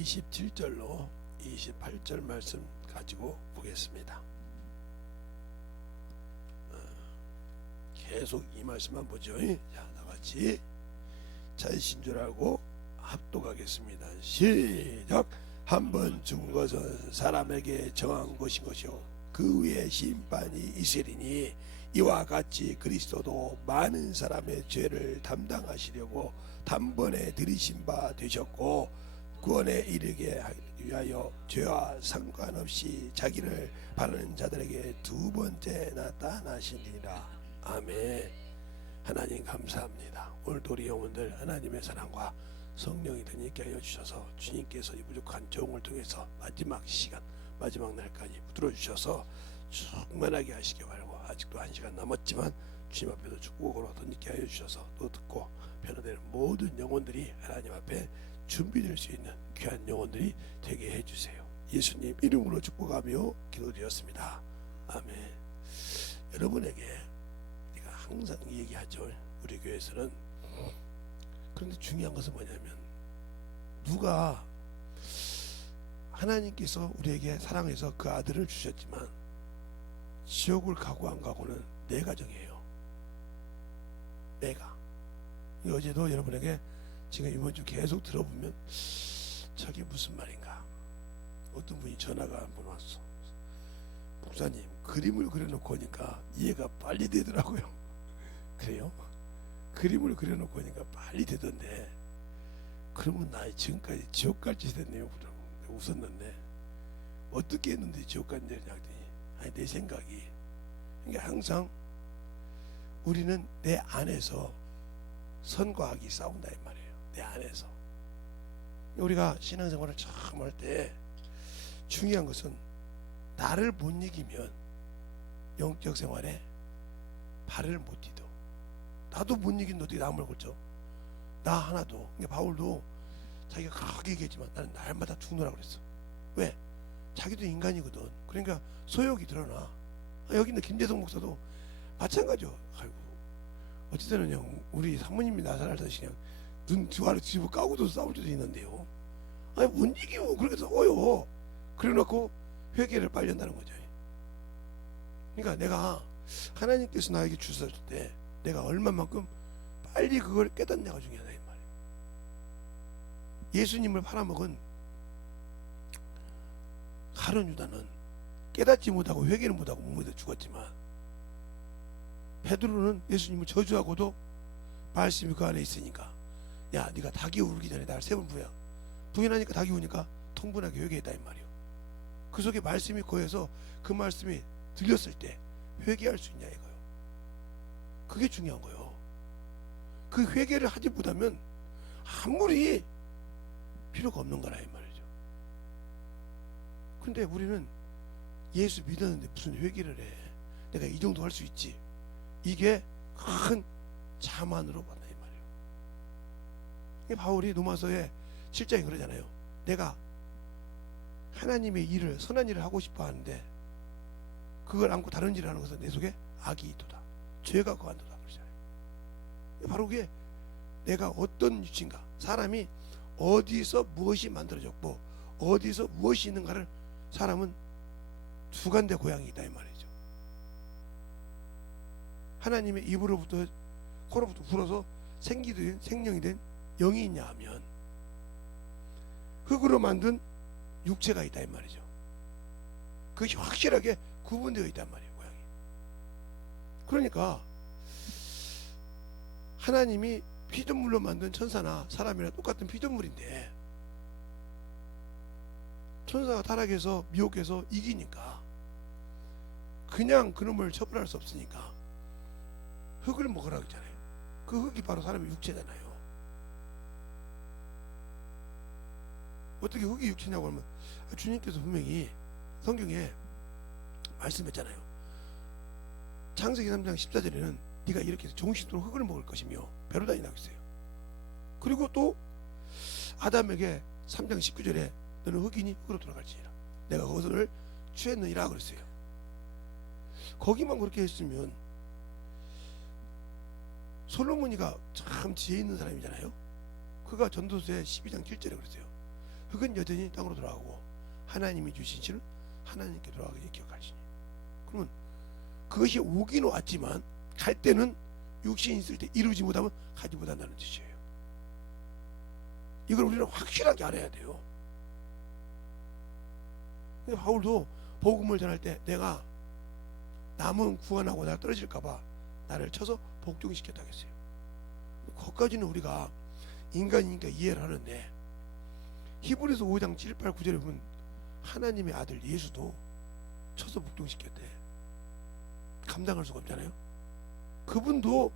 27절로 28절 말씀 가지고 보겠습니다. 계속 이 말씀만 보죠. 자, 다같이 자신 줄 알고 합독하겠습니다. 시작. 한번 죽은 것은 사람에게 정한 것인 것이요 그 위에 심판이 있으리니 이와 같이 그리스도도 많은 사람의 죄를 담당하시려고 단번에 들이신 바 되셨고 구원에 이르게 위하여 죄와 상관없이 자기를 바라는 자들에게 두 번째 나타나시리라. 아멘. 하나님 감사합니다. 오늘도 우리 영혼들 하나님의 사랑과 성령이 더 있게 하여 주셔서 주님께서 이 부족한 종을 통해서 마지막 시간 마지막 날까지 붙들어 주셔서 충만하게 하시기 바라고, 아직도 1시간 남았지만 주님 앞에서 축복으로 더 있게 하여 주셔서 또 듣고 변화되는 모든 영혼들이 하나님 앞에 준비될 수 있는 귀한 영혼들이 되게 해주세요. 예수님 이름으로 축복하며 기도드렸습니다. 아멘. 여러분에게 내가 항상 얘기하죠. 우리 교회에서는. 그런데 중요한 것은 뭐냐면, 누가 하나님께서 우리에게 사랑해서 그 아들을 주셨지만 지옥을 가고 안 가고는 내 가정이에요. 내가. 어제도 여러분에게 지금 이번 주 계속 들어보면 저게 무슨 말인가. 어떤 분이 전화가 한 번 왔어. 목사님 그림을 그려놓고 오니까 이해가 빨리 되더라고요. 그래요? 그림을 그려놓고 오니까 빨리 되던데, 그러면 나 지금까지 지옥 갈 짓 했네요. 웃었는데 어떻게 했는데 지옥 간지 했더니, 아니 내 생각이, 그러니까 항상 우리는 내 안에서 선과 악이 싸운다 이 말이에요. 내 안에서. 우리가 신앙생활을 처음 할 때 중요한 것은 나를 못 이기면 영적 생활에 발을 못 디뎌. 나도 못 이긴데 어떻게 남을 걸죠? 나 하나도. 그러니까 바울도 자기가 크게 얘기했지만 나는 날마다 죽노라고 그랬어. 왜? 자기도 인간이거든. 그러니까 소욕이 드러나. 여기 있는 김재성 목사도 마찬가지요. 아이고, 어쨌든 그냥 우리 사모님이 나살하듯이 그냥 눈 뒤로 집어 까고도 싸울 때도 있는데요. 아니 못 이기고 그렇게 싸워요. 그래놓고 회개를 빨리 한다는 거죠. 그러니까 내가 하나님께서 나에게 주셨을 때 내가 얼마만큼 빨리 그걸 깨닫냐가 중요하다 이 말이에요. 예수님을 팔아먹은 가룟 유다는 깨닫지 못하고 회개를 못하고 몸에서 죽었지만, 베드로는 예수님을 저주하고도 말씀이 그 안에 있으니까, 야 네가 닭이 울기 전에 나를 3번 부인하니까 닭이 우니까 통분하게 회개했다 이 말이에요. 그 속에 말씀이 거해서 그 말씀이 들렸을 때 회개할 수 있냐 이거요. 그게 중요한 거예요. 그 회개를 하지 못하면 아무리 필요가 없는 거라 이 말이죠. 근데 우리는 예수 믿었는데 무슨 회개를 해. 내가 이 정도 할 수 있지. 이게 큰 자만으로 봤다 이 말이에요. 바울이 로마서에 7장에 그러잖아요. 내가 하나님의 일을, 선한 일을 하고 싶어 하는데 그걸 안고 다른 일을 하는 것은 내 속에 악이 있도다. 죄가 거한도다 그러잖아요. 바로 그게 내가 어떤 위치인가, 사람이 어디서 무엇이 만들어졌고 어디서 무엇이 있는가를 사람은 주관대 고향이 있다 이 말이죠. 하나님의 입으로부터 코로부터 불어서 생기된 생명이 된 영이 있냐 하면 흙으로 만든 육체가 있다 이 말이죠. 그것이 확실하게 구분되어 있단 말이에요, 고향이. 그러니까 하나님이 피조물로 만든 천사나 사람이랑 똑같은 피조물인데, 천사가 타락해서 미혹해서 이기니까 그냥 그놈을 처벌할 수 없으니까 흙을 먹으라고 했잖아요. 그 흙이 바로 사람의 육체잖아요. 어떻게 흙이 육체냐고 하면, 주님께서 분명히 성경에 말씀했잖아요. 창세기 3장 14절에는 네가 이렇게 해서 정신으로 흙을 먹을 것이며 배로 다니라고 했어요. 그리고 또 아담에게 3장 19절에 너는 흙이니 흙으로 돌아갈지니라 내가 그것을 취했느니라 그랬어요. 거기만 그렇게 했으면, 솔로몬이가 참 지혜 있는 사람이잖아요. 그가 전도서에 12장 7절에 그랬어요. 흙은 여전히 땅으로 돌아가고 하나님이 주신 신은 하나님께 돌아가게 기억하시니. 그러면 그것이 오긴 왔지만 갈 때는 육신이 있을 때 이루지 못하면 가지 못한다는 뜻이에요. 이걸 우리는 확실하게 알아야 돼요. 바울도 복음을 전할 때 내가 남은 구원하고 내가 떨어질까봐 나를 쳐서 복종시켰다 했어요. 거기까지는 우리가 인간이니까 이해를 하는데 히브리서 5장 7, 8, 9절에 보면 하나님의 아들 예수도 쳐서 복종시켰대. 감당할 수가 없잖아요. 그분도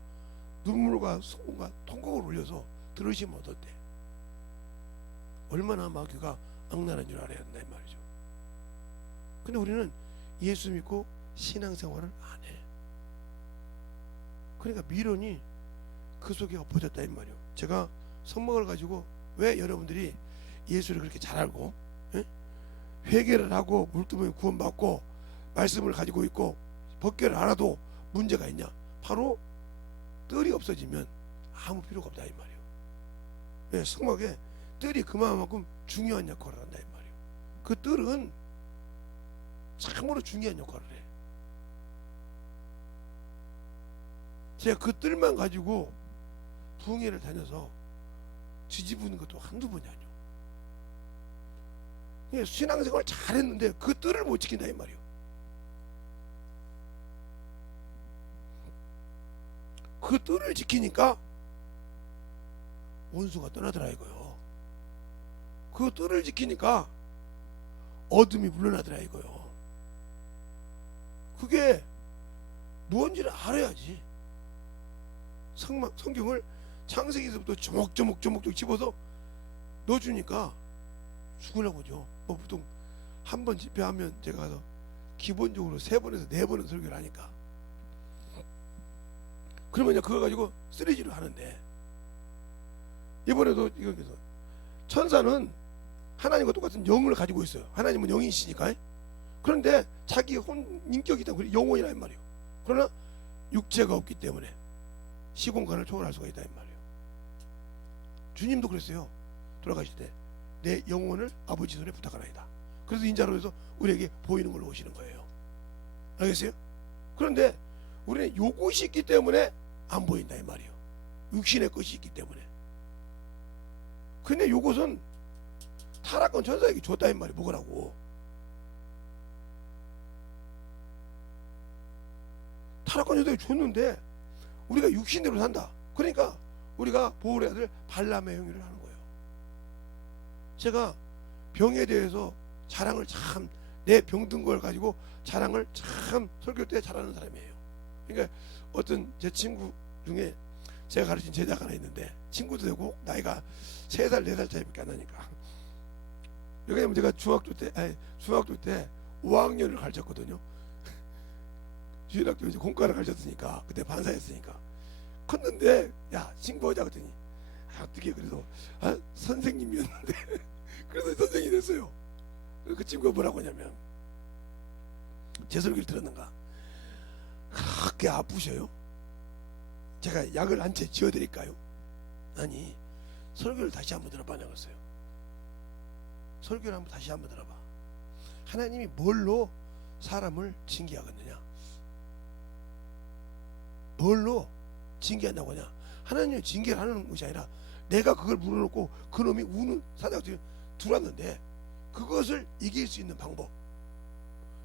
눈물과 손과 통곡을 올려서 들으시면 어떻대? 얼마나 마귀가 악랄한 줄 알아야 된다 이 말이죠. 근데 우리는 예수 믿고 신앙생활을 안 해. 그러니까 미련이 그 속에 엎어졌다 이 말이에요. 제가 성막을 가지고 왜 여러분들이 예수를 그렇게 잘 알고 회개를 하고 물두멍에 구원받고 말씀을 가지고 있고 법궤를 알아도 문제가 있냐? 바로 뜰이 없어지면 아무 필요가 없다 이 말이에요. 왜? 성막에 뜰이 그만큼 중요한 역할을 한다 이 말이에요. 그 뜰은 참으로 중요한 역할을 해. 제가 그 뜰만 가지고 부흥회를 다녀서 뒤집는 것도 한두 번이 아니에요. 신앙생활 잘했는데 그 뜰을 못 지킨다 이 말이에요. 그 뜰을 지키니까 원수가 떠나더라 이거요. 그 뜰을 지키니까 어둠이 물러나더라 이거요. 그게 무언지를 알아야지. 성경을 창세기에서부터 조목조목 집어서 넣어주니까 죽으려고 보죠. 뭐 보통 한 번 집회하면 제가 가서 기본적으로 3번에서 4번은 설교를 하니까 그러면 그거 가지고 쓰레기를 하는데 이번에도 이거에서 천사는 하나님과 똑같은 영을 가지고 있어요. 하나님은 영이시니까. 그런데 자기 인격이 있다. 영혼이라 이 말이에요. 그러나 육체가 없기 때문에 시공간을 초월할 수가 있다 이 말이에요. 주님도 그랬어요. 돌아가실 때 내 영혼을 아버지 손에 부탁하나이다. 그래서 인자로 해서 우리에게 보이는 걸로 오시는 거예요. 알겠어요? 그런데 우리는 요것이 있기 때문에 안 보인다 이 말이에요. 육신의 것이 있기 때문에. 근데 요것은 타락한 천사에게 줬다 이 말이에요. 먹으라고. 타락한 천사에게 줬는데 우리가 육신대로 산다. 그러니까 우리가 보울의 아들 발람의 행위를 하는 거예요. 제가 병에 대해서 자랑을 참, 내 병든 걸 가지고 자랑을 참 설교 때 잘하는 사람이에요. 그러니까 어떤 제 친구 중에 제가 가르친 제자가 하나 있는데 친구도 되고 나이가 3살 4살 차이밖에 안 나니까. 왜냐면 제가 중학교 때 5학년을 가르쳤거든요. 주일학교 이제 공과를 가르쳤으니까 그때 반사했으니까 컸는데 야 신고하자 그랬더니 어떻게 그래서 선생님이었는데 그래서 선생님이 됐어요. 그 친구가 뭐라고 하냐면 제 설교를 들었는가 그렇게 아프셔요? 제가 약을 한 채 지어드릴까요? 아니 설교를 다시 한번 들어봐냐고 했어요. 설교를 다시 한번 들어봐. 하나님이 뭘로 사람을 징계하겠느냐? 뭘로 징계한다고 하냐? 하나님이 징계를 하는 것이 아니라 내가 그걸 물어놓고 그놈이 우는 사자가 들어왔는데 그것을 이길 수 있는 방법,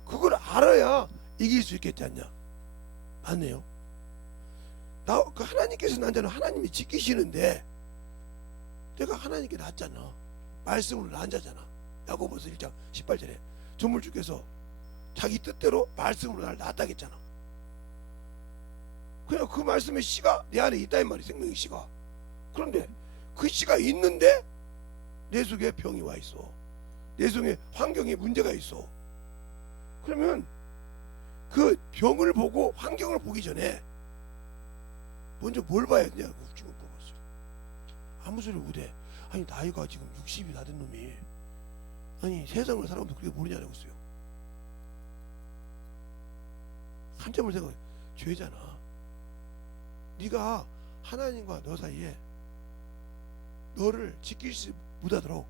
그걸 알아야 이길 수 있겠지 않냐? 맞네요. 그 하나님께서 난 자는 하나님이 지키시는데 내가 하나님께 낳았잖아. 말씀으로 난 자잖아. 야고보서 1장 18절에 조물주께서 자기 뜻대로 말씀으로 나를 낳았다겠잖아. 그냥 그 말씀의 씨가 내 안에 있다 이 말이 생명의 씨가. 그런데 그 씨가 있는데 내 속에 병이 와 있어. 내 속에 환경에 문제가 있어. 그러면 그 병을 보고 환경을 보기 전에 먼저 뭘 봐야 되냐고 지금 물어봤어요. 아무 소리 못해. 아니 나이가 지금 60이 다 된 놈이 아니 세상을 살아가면서 그렇게 모르냐고 했어요. 한참을 생각해. 죄잖아. 네가 하나님과 너 사이에 너를 지킬 수 못하도록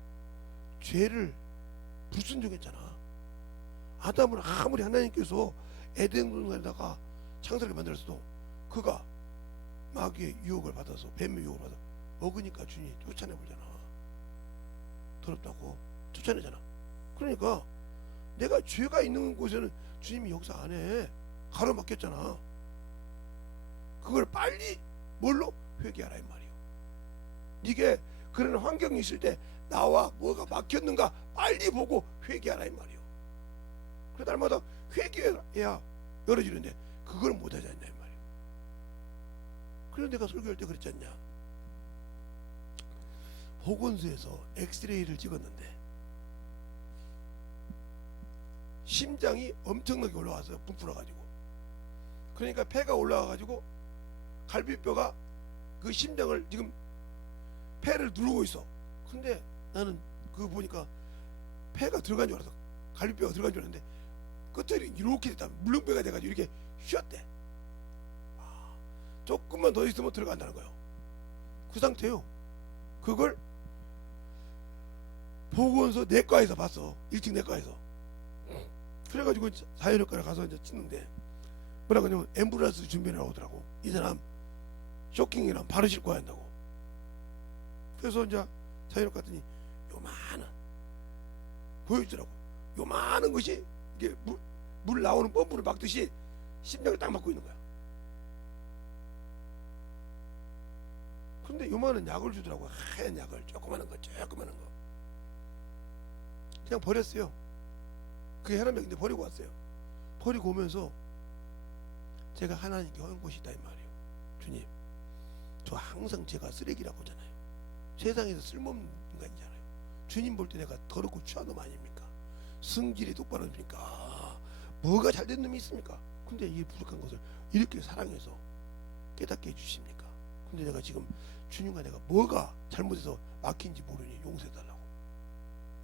죄를 불순종했잖아. 아담을 아무리 하나님께서 에덴 동산에다가 창세를 만들었어도 그가 마귀의 유혹을 받아서, 뱀의 유혹을 받아 먹으니까 주님이 쫓아내버리잖아. 더럽다고 쫓아내잖아. 그러니까 내가 죄가 있는 곳에는 주님이 역사 안 해. 가로막혔잖아. 그걸 빨리 뭘로? 회개하라 이 말이요. 이게 그런 환경이 있을 때 나와 뭐가 막혔는가 빨리 보고 회개하라 이 말이요. 그 날마다 회개해야 열어지는데 그걸 못하지 않냐 이 말이요. 그래서 내가 설교할 때 그랬지 않냐. 보건소에서 엑스레이를 찍었는데 심장이 엄청나게 올라와서 부풀어가지고, 그러니까 폐가 올라와가지고 갈비뼈가 그 심장을 지금 폐를 누르고 있어. 근데 나는 그거 보니까 폐가 들어간 줄 알았어. 갈비뼈가 들어간 줄 알았는데 끝을 이렇게 됐다. 물렁뼈가 돼가지고 이렇게 쉬었대. 조금만 더 있으면 들어간다는 거예요. 그 상태요. 그걸 보건소 내과에서 봤어. 1층 내과에서. 그래가지고 사회력과를 가서 이제 찍는데 뭐라고 하냐면 앰뷸런스 준비하라고 하더라고. 이 사람 쇼킹이랑 바로 싣고 한다고. 그래서 이제 사회력 갔더니 요만한 보여주더라고. 요만한 것이 이게 물 나오는 펌프를 막듯이 심장을 딱 막고 있는 거야. 근데 요만한 약을 주더라고. 하얀 약을, 조그마한 거. 그냥 버렸어요. 그게 혈압약인데 버리고 왔어요. 버리고 오면서 제가 하나님께 한 곳이 있다 이 말이에요. 주님, 저 항상 제가 쓰레기라고 하잖아요. 세상에서 쓸모없는 인간이잖아요. 주님 볼 때 내가 더럽고 추한 놈 아닙니까? 성질이 똑바로 없으니까 뭐가 잘된 놈이 있습니까? 근데 이 부족한 것을 이렇게 사랑해서 깨닫게 해주십니까? 근데 내가 지금 주님과 내가 뭐가 잘못해서 막힌지 모르니 용서해달라고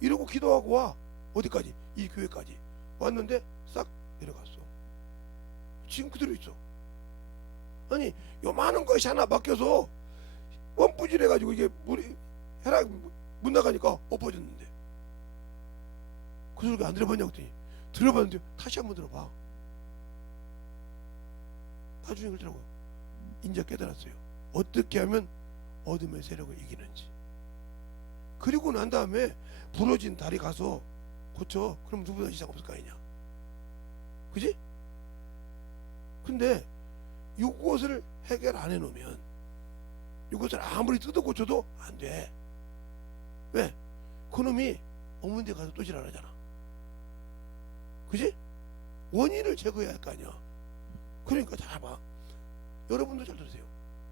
이러고 기도하고 와. 어디까지? 이 교회까지 왔는데 싹 내려갔어. 지금 그대로 있어. 아니 요만한 것이 하나 막혀서 뻔뿌질해가지고 이게 물이 혈압 못 나가니까 엎어졌는데 그 소리가 안 들어봤냐고 했더니 들어봤는데 다시 한번 들어봐. 나중에 그러더라고요. 이제 깨달았어요. 어떻게 하면 어둠의 세력을 이기는지. 그리고 난 다음에 부러진 다리 가서 고쳐. 그럼 누구나 이상 없을 거 아니냐. 그지? 근데 이것을 해결 안 해놓으면 이것을 아무리 뜯어 고쳐도 안 돼. 왜? 그놈이 어머니 가서 또 지랄하잖아. 그지? 원인을 제거해야 할 거 아니야. 그러니까 잘 봐. 여러분도 잘 들으세요.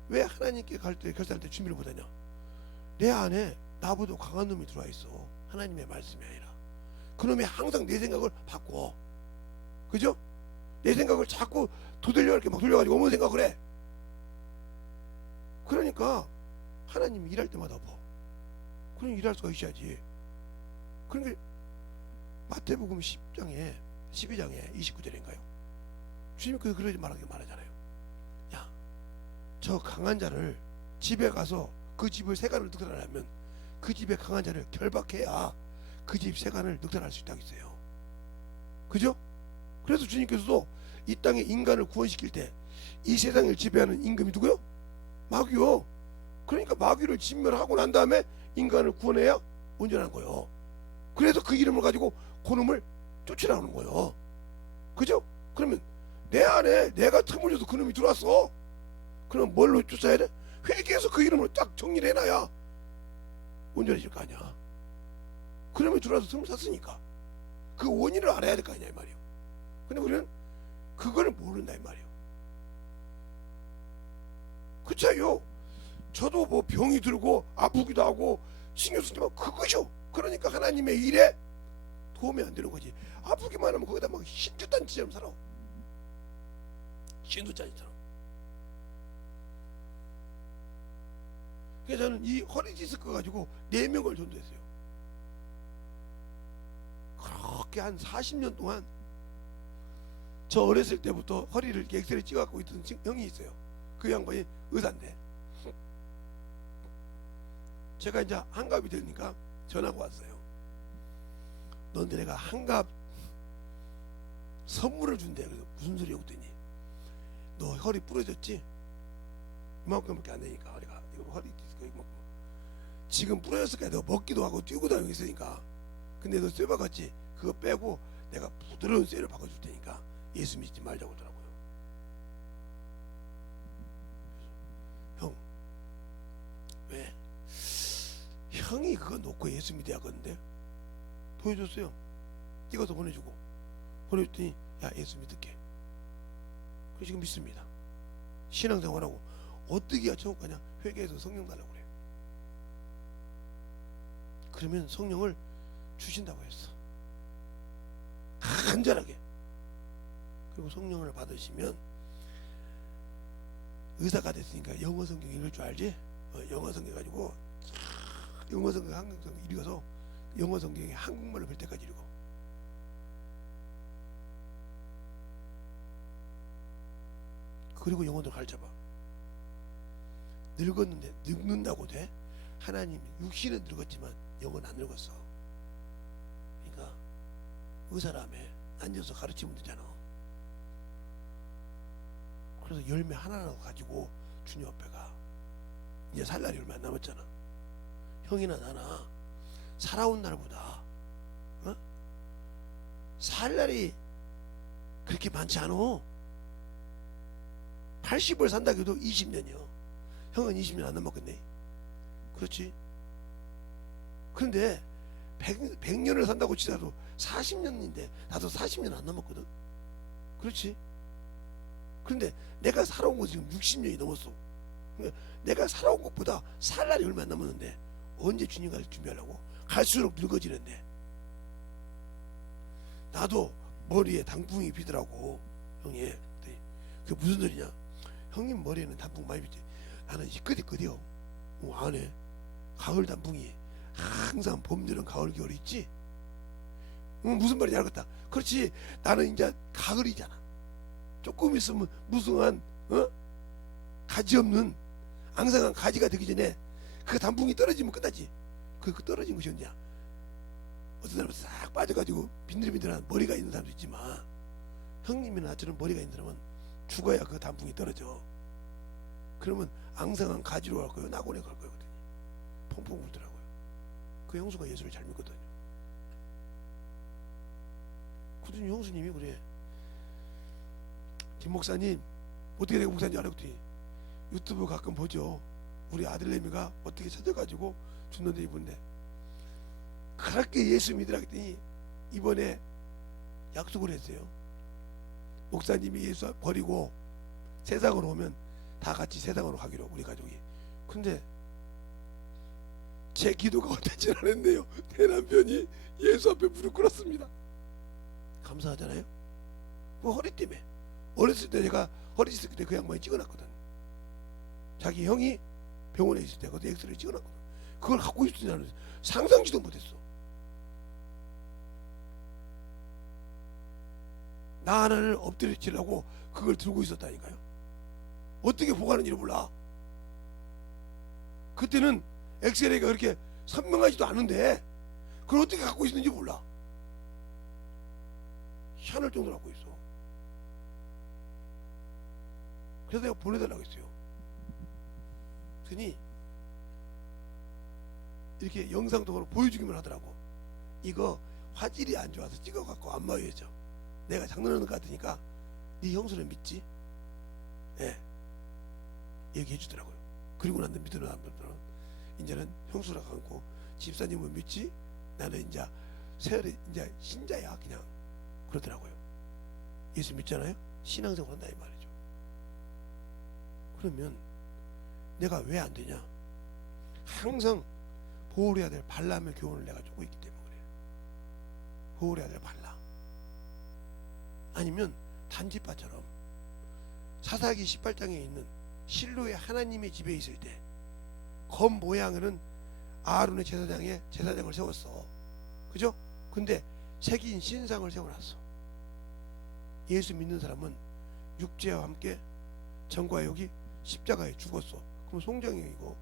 왜 하나님께 갈 때 결산할 때 준비를 못하냐? 내 안에 나보다 강한 놈이 들어와 있어. 하나님의 말씀이 아니라. 그놈이 항상 내 생각을 바꿔. 그죠? 내 생각을 자꾸 도들려 이렇게 막 돌려가지고 어머 생각을 해. 그러니까 하나님이 일할 때마다 뭐 그럼 일할 수가 있어야지. 그러니까 마태복음 12장에 29절인가요? 주님이 그러지 말하잖아요. 야, 저 강한 자를 집에 가서 그 집을 세간을 늑탈하려면 그 집의 강한 자를 결박해야 그 집 세간을 늑탈할 수 있다고 했어요. 그죠? 그래서 주님께서도 이 땅에 인간을 구원시킬 때 이 세상을 지배하는 임금이 누구요? 마귀요. 그러니까 마귀를 진멸하고 난 다음에 인간을 구원해야 온전한 거예요. 그래서 그 이름을 가지고 그놈을 쫓으라는 거예요. 그죠? 그러면 내 안에 내가 틈을 줘서 그놈이 들어왔어. 그럼 뭘로 쫓아야 돼? 회개해서 그 이름을 딱 정리를 해놔야 온전해질 거 아니야. 그러면 들어와서 틈을 샀으니까 그 원인을 알아야 될 거 아니야 이 말이에요. 근데 우리는 그걸 모른다 이 말이에요. 그렇죠. 저도 뭐 병이 들고 아프기도 하고 신경 쓰지만 그거죠. 그러니까 하나님의 일에 도움이 안 되는 거지. 아프기만 하면 거기다 막 신주단지처럼 살아. 신두짠이처럼. 그래서 저는 이 허리 디스크 가지고 4명을 전도했어요. 그렇게 한 40년 동안 저 어렸을 때부터 허리를 이렇게 엑스레이 찍어갖고 있던 형이 있어요. 그 양반이 의사인데 제가 이제 한갑이 되니까 전화가 왔어요. 너한테 내가 한갑 선물을 준대. 그래서 무슨 소리야 그랬더니 너 허리 부러졌지? 이만큼밖에 안 되니까 허리가 이거 허리 디스크 이만큼. 지금 부러졌을까? 너 먹기도 하고 뛰고 다니고 있으니까. 근데 너 쇠바 같지? 그거 빼고 내가 부드러운 쇠를 바꿔줄 테니까 예수 믿지 말자고 하더라고요. 형, 왜? 형이 그거 놓고 예수 믿어야 하거든요. 보여줬어요. 찍어서 보내주고 보내줬더니 야 예수 믿을게. 그래서 지금 믿습니다. 신앙생활하고 어떻게 해야 천국 가냐? 회개해서 성령 달라고 그래요. 그러면 성령을 주신다고 했어. 간절하게. 그리고 성령을 받으시면 의사가 됐으니까 영어 성경 읽을 줄 알지? 영어 성경 가지고 영어 성경 한국 성경 읽어서 영어 성경에 한국말로 볼 때까지 읽어. 그리고 영어도 가르쳐봐. 늙었는데 늙는다고 돼? 하나님 육신은 늙었지만 영어는 안 늙었어. 그러니까 의사라며 앉아서 가르치면 되잖아. 그래서 열매 하나라도 가지고 주님 앞에 가. 이제 살 날이 얼마 안 남았잖아. 형이나 나나 살아온 날보다 살 날이 그렇게 많지 않아. 80을 산다고 해도 20년이요. 형은 20년 안 남았겠네. 그렇지. 그런데 100년을 산다고 치더라도 40년인데 나도 40년 안 남았거든. 그렇지. 그런데 내가 살아온 거 지금 60년이 넘었어. 내가 살아온 것보다 살 날이 얼마 안 남았는데 언제 주님 갈 준비하려고? 갈수록 늙어지는데. 나도 머리에 단풍이 피더라고. 형이. 그게 무슨 소리냐? 형님 머리에는 단풍 많이 피지. 나는 희끗희끗해요. 안 해. 가을 단풍이 항상 봄, 여름, 가을, 겨울 있지? 무슨 말인지 알겠다. 그렇지. 나는 이제 가을이잖아. 조금 있으면 무성한 가지 없는 앙상한 가지가 되기 전에 그 단풍이 떨어지면 끝나지. 그 떨어진 것이 언제야? 어떤 사람은 싹 빠져가지고 빈들빈들한 머리가 있는 사람도 있지만 형님이나 나처럼 머리가 있는 사람은 죽어야 그 단풍이 떨어져. 그러면 앙상한 가지로 갈 거예요? 낙원에 갈 거예요? 펑펑 울더라고요. 그 형수가 예수를 잘 믿거든요. 그러더니 형수님이 그래. 김 목사님 어떻게 내가 목사인지 알았더니 유튜브 가끔 보죠. 우리 아들내미가 어떻게 찾아가지고 죽는데 입은데 그렇게 예수 믿으라 했더니 이번에 약속을 했어요. 목사님이 예수 버리고 세상으로 오면 다 같이 세상으로 가기로 우리 가족이. 근데 제 기도가 어떻지 않았네요. 내 남편이 예수 앞에 무릎 꿇었습니다. 감사하잖아요. 그 허리 때문에 어렸을 때 제가 허리 있을 때 그 양반이 찍어놨거든. 자기 형이 병원에 있을 때 그때 엑스레이 찍어놨거든. 그걸 갖고 있을 줄은 상상지도 못했어. 나 하나를 엎드려치려고 그걸 들고 있었다니까요. 어떻게 보관하는지를 몰라. 그때는 엑스레이가 그렇게 선명하지도 않은데 그걸 어떻게 갖고 있는지 몰라. 희한할 정도로 갖고 있어. 그래서 내가 보내달라고 했어요. 그러니 이렇게 영상통으로 보여주기만 하더라고. 이거 화질이 안 좋아서 찍어갖고 안 마여져. 내가 장난하는 것 같으니까 네 형수를 믿지? 예. 얘기해 주더라고요. 그리고 난 다음에 믿으러 나면 이제는 형수라고 하고 집사님은 믿지? 나는 이제 세월이 이제 신자야 그냥 그러더라고요. 예수 믿잖아요? 신앙생활 한다 이 말이죠. 그러면 내가 왜 안 되냐? 항상 보호해야 될 발람의 교훈을 내가 쫓고 있기 때문에 그래요. 보호해야 될 발람. 아니면 단지파처럼 사사기 18장에 있는 실로의 하나님의 집에 있을 때 검 모양으로는 아론의 제사장을 세웠어. 그죠? 근데 새긴 신상을 세워놨어. 예수 믿는 사람은 육체와 함께 전과 여기 십자가에 죽었어. 그럼 송장이고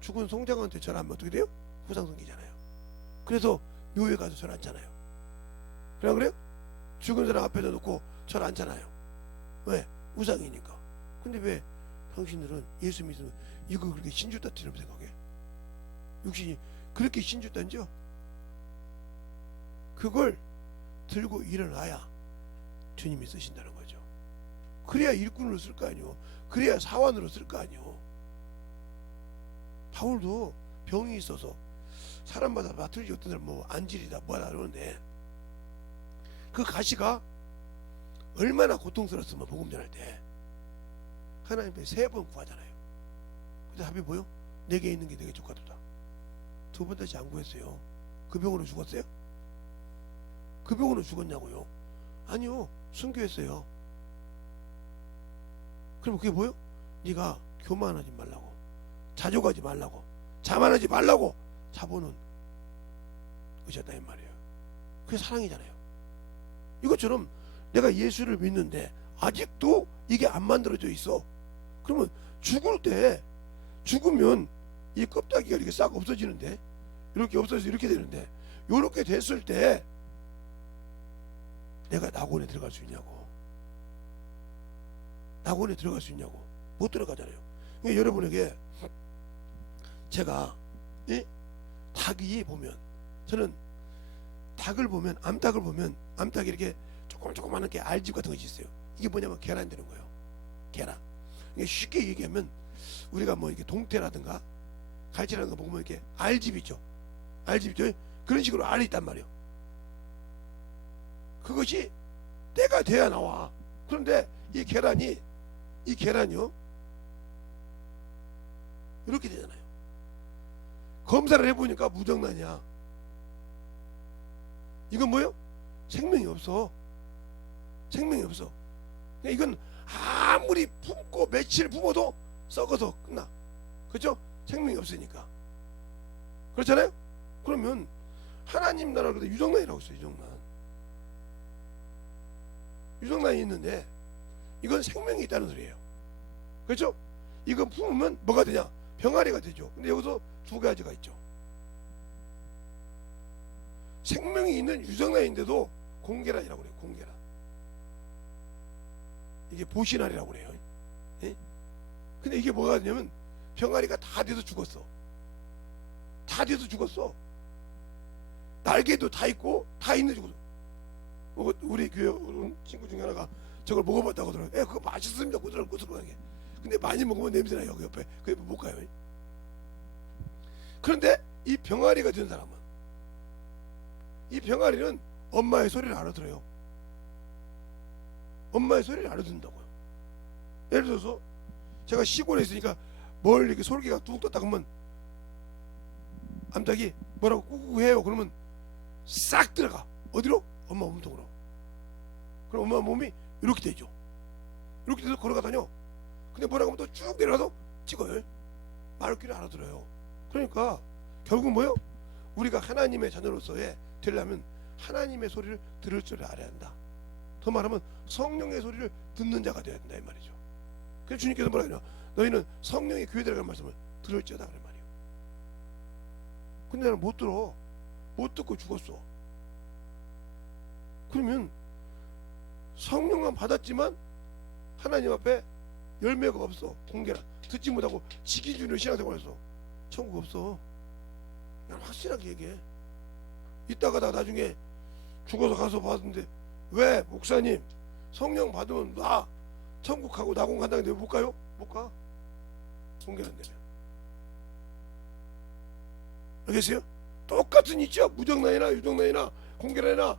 죽은 송장한테 전하면 어떻게 돼요? 후상성기잖아요. 그래서 묘에 가서 전하잖아요. 그래요? 죽은 사람 앞에다 놓고 절 앉잖아요. 왜? 우상이니까. 근데 왜 당신들은 예수 믿으면 이거 그렇게 신주다처럼 생각해? 육신이 그렇게 신주단죠? 그걸 들고 일어나야 주님이 쓰신다는 거죠. 그래야 일꾼으로 쓸 거 아니오. 그래야 사원으로 쓸 거 아니오. 바울도 병이 있어서 사람마다 맡을지 어떤 사람 뭐 안질이다 뭐다 그러는데 그 가시가 얼마나 고통스러웠으면 복음 전할 때 하나님께 3번 구하잖아요. 근데 답이 뭐요? 내게 있는 게 내게 족하도다. 2번 다시 안 구했어요. 그 병으로 죽었어요? 그 병으로 죽었냐고요? 아니요, 순교했어요. 그럼 그게 뭐요? 네가 교만하지 말라고, 자족하지 말라고, 자만하지 말라고 자본은 의셨다 이 말이에요. 그게 사랑이잖아요. 이것처럼 내가 예수를 믿는데 아직도 이게 안 만들어져 있어. 그러면 죽을 때 죽으면 이 껍데기가 이렇게 싹 없어지는데 이렇게 없어져서 이렇게 되는데 이렇게 됐을 때 내가 낙원에 들어갈 수 있냐고. 낙원에 들어갈 수 있냐고. 못 들어가잖아요. 그러니까 여러분에게 제가 닭이 보면 저는 닭을 보면 암탉을 보면 암탉이 이렇게 조그만한 게 알집 같은 것이 있어요. 이게 뭐냐면 계란 되는 거예요. 계란. 이게 쉽게 얘기하면 우리가 뭐 이렇게 동태라든가 갈치라는 거 보면 이렇게 알집 있죠. 알집 있죠. 그런 식으로 알이 있단 말이에요. 그것이 때가 돼야 나와. 그런데 이 계란이요 이렇게 되잖아요. 검사를 해보니까 무정란이야. 이건 뭐요? 생명이 없어. 생명이 없어. 이건 아무리 품고 며칠 품어도 썩어서 끝나. 그렇죠? 생명이 없으니까. 그렇잖아요? 그러면 하나님 나라를 유정란이라고 있어요. 유정란이 있는데 이건 생명이 있다는 소리예요. 그렇죠? 이건 품으면 뭐가 되냐? 병아리가 되죠. 근데 여기서 2가지가 있죠. 생명이 있는 유정란인데도 공계란이라고 그래요. 공계란. 이게 보시날이라고 그래요. 예? 근데 이게 뭐가 되냐면 병아리가 다 돼서 죽었어. 다 돼서 죽었어. 날개도 다 있고 다 있는 죽었어. 우리 교회 친구 중에 하나가 저걸 먹어봤다고 하더라고요. 그거 맛있습니다. 고소하게. 근데 많이 먹으면 냄새나요. 그 옆에 못 가요. 그런데 이 병아리가 된 사람은 이 병아리는 엄마의 소리를 알아들어요. 엄마의 소리를 알아듣는다고요. 예를 들어서 제가 시골에 있으니까 뭘 이렇게 솔개가 뚝 떴다 그러면 암탉이 뭐라고 꾸꾸 해요. 그러면 싹 들어가. 어디로? 엄마 몸통으로. 그럼 엄마 몸이 이렇게 되죠. 이렇게 돼서 걸어가다녀. 근데 뭐라고 하면 또 쭉 내려가서 찍어요. 말귀를 알아들어요. 그러니까 결국 뭐요? 우리가 하나님의 자녀로서의 되려면 하나님의 소리를 들을 줄 알아야 한다. 더 말하면 성령의 소리를 듣는 자가 되어야 된다 이 말이죠. 그래서 주님께서 뭐라 그러냐? 너희는 성령의 교회 들어갈 말씀을 들을지어다 그런 말이에요. 근데 나는 못 들어. 못 듣고 죽었어. 그러면 성령만 받았지만 하나님 앞에 열매가 없어. 공개라. 듣지 못하고 지기준으로 신앙생활했어. 천국 없어. 난 확실하게 얘기해. 이따가다 나중에 죽어서 가서 봤는데 왜 목사님 성령 받으면 나 천국 가고 낙원 간다는데 못 가요? 못 가. 공개한다면. 알겠어요? 똑같은 있죠. 무정란이나 유정란이나 공개란이나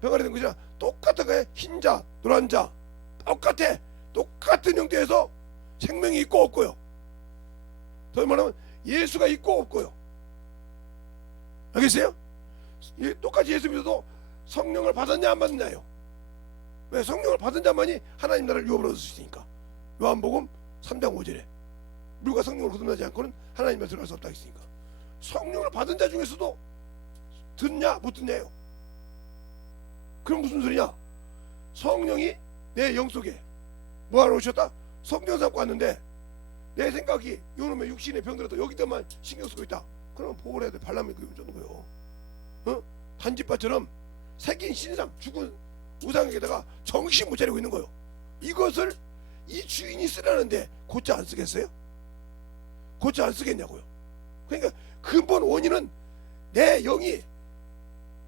병아리 된 것이나 똑같은 거에 흰자 노란자 똑같아. 똑같은 형태에서 생명이 있고 없고요. 더 말하면 예수가 있고 없고요. 알겠어요? 똑같이 예수 믿어도 성령을 받았냐 안 받았냐요. 왜? 성령을 받은 자만이 하나님 나라를 유업으로 얻을 수 있으니까. 요한복음 3장 5절에 누가 성령을 거듭나지 않고는 하나님 나라에 들어갈 수 없다 했으니까. 성령을 받은 자 중에서도 듣냐 못 듣냐요. 그럼 무슨 소리냐? 성령이 내 영속에 뭐하러 오셨다? 성령 삼고 왔는데 내 생각이 요놈의 육신의 병들어도 여기다만 신경 쓰고 있다. 그러면 보호를 해야 돼. 발람이 그게 쩌는 거예요. 단지파처럼 새긴 신상 죽은 우상에다가 정신 못 차리고 있는 거예요. 이것을 이 주인이 쓰라는데 고쳐 안 쓰겠어요? 고쳐 안 쓰겠냐고요. 그러니까 근본 원인은 내 영이,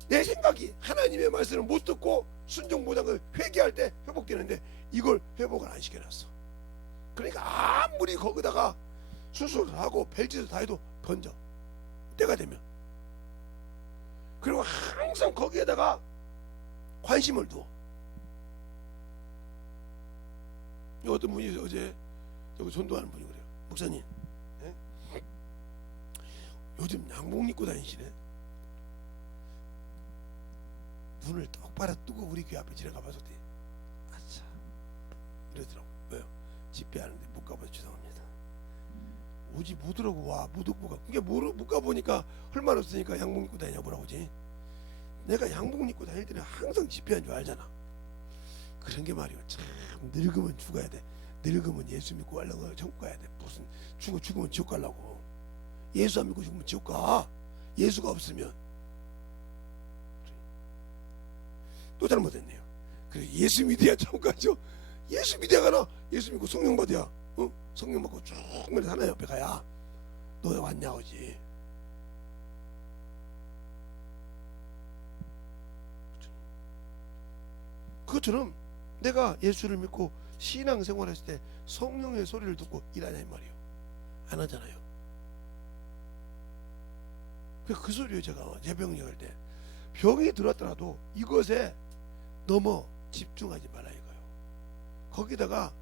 내 생각이 하나님의 말씀을 못 듣고 순종 못한 걸 회개할 때 회복되는데 이걸 회복을 안 시켜놨어. 그러니까 아무리 거기다가 수술을 하고 벨트도 다 해도 번져, 때가 되면. 그리고 항상 거기에다가 관심을 두어. 어떤 분이 어제 저거 전도하는 분이 그래요. 목사님, 예? 요즘 양복 입고 다니시네. 눈을 똑바로 뜨고 우리 교회 앞에 지나가 봐서 돼. 아차, 이러더라고. 왜요? 집회하는데 못 가봐서 죄송합니다. 오지 못하라고 와. 못 입고 가. 그게 못 가보니까 할 말 없으니까 양복 입고 다니냐 뭐라고 하지. 내가 양복 입고 다닐 때는 항상 집회한 줄 알잖아. 그런 게 말이야. 참 늙으면 죽어야 돼. 늙으면 예수 믿고 가려고 천국 가야 돼. 무슨 죽으면 지옥 가려고. 예수 안 믿고 죽으면 지옥 가. 예수가 없으면. 또 잘못했네요. 그래, 예수 믿어야 천국 가죠. 예수 믿어야 가나. 예수 믿고 성령 받아야, 성령 받고 쭉 내려서 하나님 옆에 가야 너 왔냐 오지. 그것처럼 내가 예수를 믿고 신앙생활 했을 때 성령의 소리를 듣고 일하냐 이 말이에요. 안 하잖아요. 그 소리를 제가 예병역할 때 병이 들었더라도 이것에 너무 집중하지 말라 이거예요. 거기다가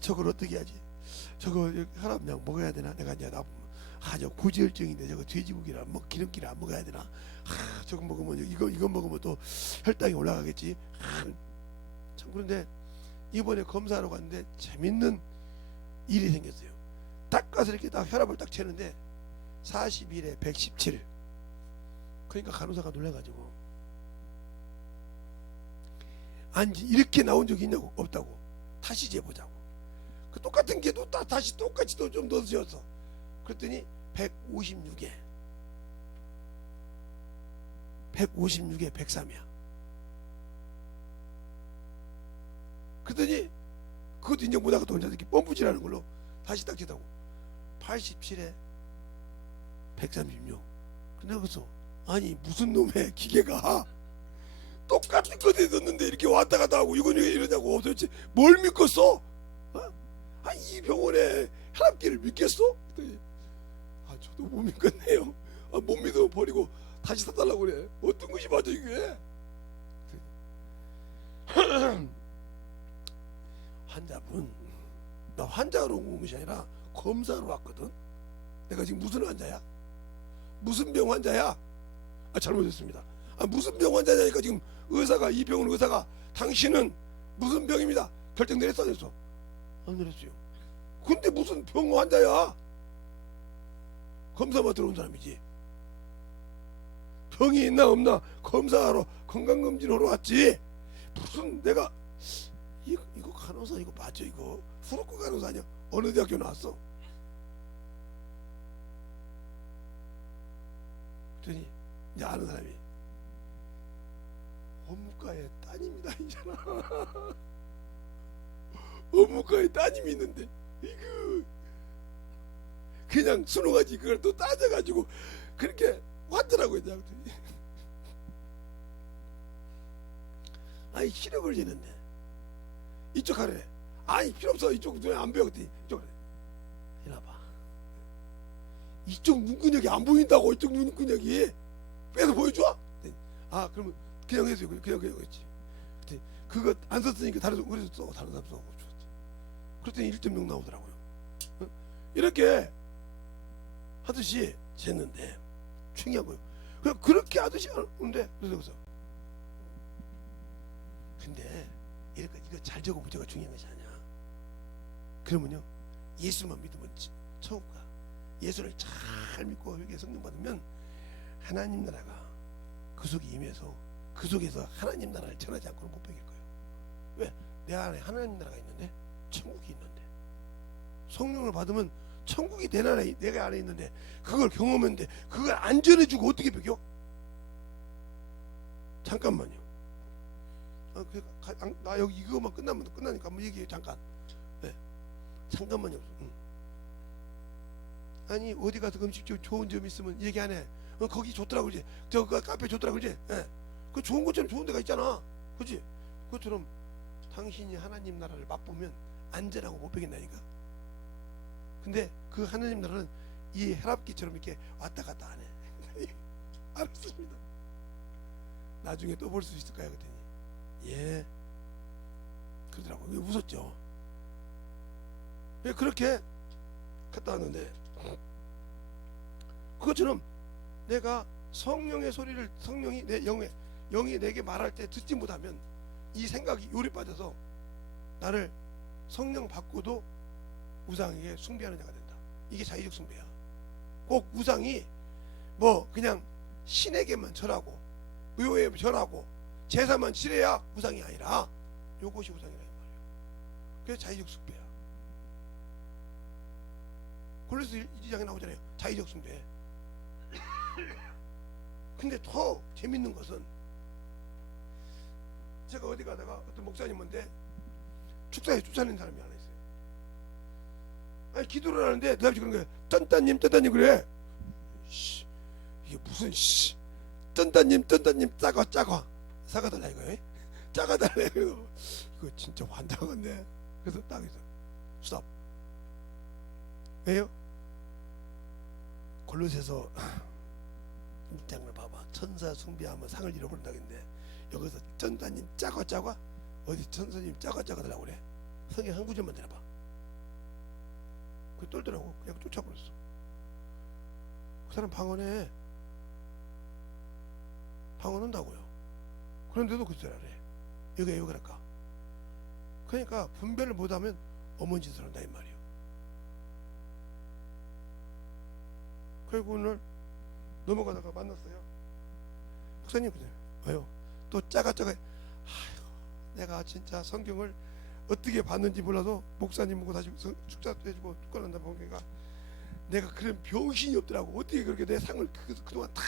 저걸 어떻게 하지? 저거 혈압약 먹어야 되나? 내가 이제 저 고지혈증인데 저거 돼지고기랑 기름기를 안 먹어야 되나? 저거 먹으면 이거 먹으면 또 혈당이 올라가겠지. 참 그런데 이번에 검사하러 갔는데 재밌는 일이 생겼어요. 딱 가서 이렇게 딱 혈압을 딱 재는데 41에 117. 그러니까 간호사가 놀라가지고 아니 이렇게 나온 적이 있냐고. 없다고. 다시 재보자고. 그 똑같은 게 또 다시 똑같이 또 좀 더 지었어. 그랬더니 156에 103이야. 그랬더니 그것도 인정 못하고 또 혼자 이렇게 펌프질하는 걸로 다시 딱 재다고 87에 136. 근데 그래서 아니 무슨 놈의 기계가 똑같은 것에 넣는데 이렇게 왔다 갔다 하고 이건 왜 이러냐고. 도대체 뭘 믿겠어? 이 병원에 혈압계를 믿겠어? 그랬더니 저도 못 믿겠네요. 못 믿으면 버리고 다시 사달라고 그래. 어떤 것이 맞아 이게? 환자분, 나 환자로 온 것이 아니라 검사로 왔거든. 내가 지금 무슨 환자야? 무슨 병 환자야? 잘못했습니다. 무슨 병 환자냐니까 지금 의사가, 이 병원 의사가 당신은 무슨 병입니다. 결정 내렸어 안 내렸어? 안 내렸어요. 근데 무슨 병 환자야? 검사만 들어온 사람이지. 병이 있나 없나 검사하러 건강검진하러 왔지. 무슨 내가 이거 간호사 이거 맞죠? 이거 후루코 간호사 아니야? 어느 대학교 나왔어? 그랬더니 이제 아는 사람이 업무과의 따님이다 이잖아. 업무과에 따님이 있는데 이거 그냥 수능하지 그걸 또 따져가지고 그렇게 왔더라고요. 아니 시력을 재는데 이쪽 하래. 아니 필요 없어. 이쪽 눈에 안 보여. 그랬더니 이쪽 하래. 이리 와봐. 이쪽 눈근육이 안 보인다고. 이쪽 눈근육이 빼서 보여줘? 그러면 그냥 해서 그냥 했지. 그거 안 썼으니까 다른 사람 그래서 써. 다른 사람 써고 줬지. 그랬더니 1.0 나오더라고요. 이렇게 하듯이 쟀는데 중요한 거예요. 그냥 그렇게 하듯이 하는데 그래서 근데 이거 잘 적어 보자가 중요한 것이 아니야. 그러면요 예수만 믿으면 천국 가. 예수를 잘 믿고 회개 성령 받으면 하나님 나라가 그 속에 임해서 그 속에서 하나님 나라를 전하지 않고는 못 베길 거예요. 왜? 내 안에 하나님 나라가 있는데 천국이 있는데 성령을 받으면 천국이 내 나라에 내가 안에 있는데 그걸 경험했는데 그걸 안 전해주고 어떻게 베겨? 잘 잠깐만요. 나 여기 이거만 끝나면 끝나니까 한번 얘기해. 잠깐. 네. 잠깐만요. 아니 어디 가서 음식점 좋은 점 있으면 얘기 안 해. 거기 좋더라고 그지. 저 카페 좋더라고 그지. 예. 그 좋은 것처럼 좋은 데가 있잖아. 그지. 그것처럼 당신이 하나님 나라를 맛보면 안전하고 못 베긴다니까. 근데 그 하나님 나라는 이 혈압기처럼 이렇게 왔다 갔다 안 해. 알았습니다. 나중에 또 볼 수 있을까요? 그랬더니 예 그러더라고. 웃었죠. 그렇게 갔다 왔는데 그것처럼 내가 성령의 소리를 성령이 내 영이 내게 말할 때 듣지 못하면 이 생각이 요리 빠져서 나를 성령 받고도 우상에게 숭배하는 자가 된다. 이게 자의적 숭배야. 꼭 우상이 뭐 그냥 신에게만 절하고 묘에 절하고 제사만 지내야 우상이 아니라 요것이 우상이라 이 말이야. 그래서 자의적 숭배야. 골로새 2장에 나오잖아요. 자의적 숭배. 근데 더 재밌는 것은 제가 어디 가다가 어떤 목사님인데 축사에 쫓아내는 사람이 하나 있어요. 아니 기도를 하는데 내 앞에 그런 거예요. 쩐따님 그래. 이게 무슨 쩐따님 작아 사과달라 이거예요. 작아달라 이거 진짜 환장한데. 그래서 딱 해서 스톱. 왜요? 골로새서 6장을 봐봐. 천사 숭배하면 상을 잃어버린다는데 여기서 쩐따님 작아 어디 천사님 작아 달라고 그래. 성경 한 구절만 들어봐. 그 떨더라고. 그냥 쫓아버렸어. 그 사람 방언한다고요. 그런데도 그 소리를 해. 여기가 왜 그럴까? 그러니까 분별을 못하면 어머니 짓을 한다 이 말이에요. 그리고 오늘 넘어가다가 만났어요. 목사님 그래. 왜요? 또 짜가 아휴, 내가 진짜 성경을 어떻게 봤는지 몰라서 목사님 보고 다시 축사도 해주고 축구한다 보니까 내가 그런 병신이 없더라고. 어떻게 그렇게 내 상을 그동안 다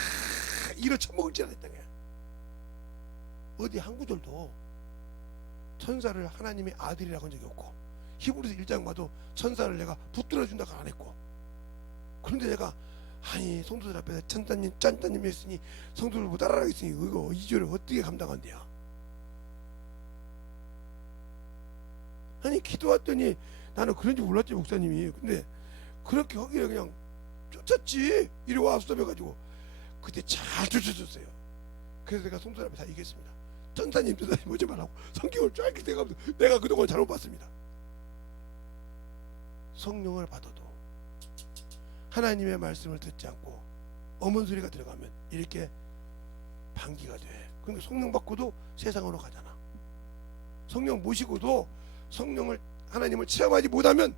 잃어 처먹을 줄 알았다. 어디 한 구절도 천사를 하나님의 아들이라고 한 적이 없고 히브리서 1장 봐도 천사를 내가 붙들어 준다고 안 했고. 그런데 내가 아니 성도들 앞에서 천사님 짠따님 했으니 성도들 못 따라가겠으니 이거 2절을 어떻게 감당한대요? 아니 기도했더니 나는 그런지 몰랐지 목사님이. 근데 그렇게 하기를 그냥 쫓았지. 이리 와 수업해가지고 그때 잘 쫓아줬어요. 그래서 내가 성도들 앞에 다 얘기했습니다. 천사님 오지 말라고 성경을 쫙 대가면서 내가 그동안 잘못 봤습니다. 성령을 받아도 하나님의 말씀을 듣지 않고 어문 소리가 들어가면 이렇게 방기가 돼. 그러니까 성령 받고도 세상으로 가잖아. 성령 모시고도 성령을 하나님을 체험하지 못하면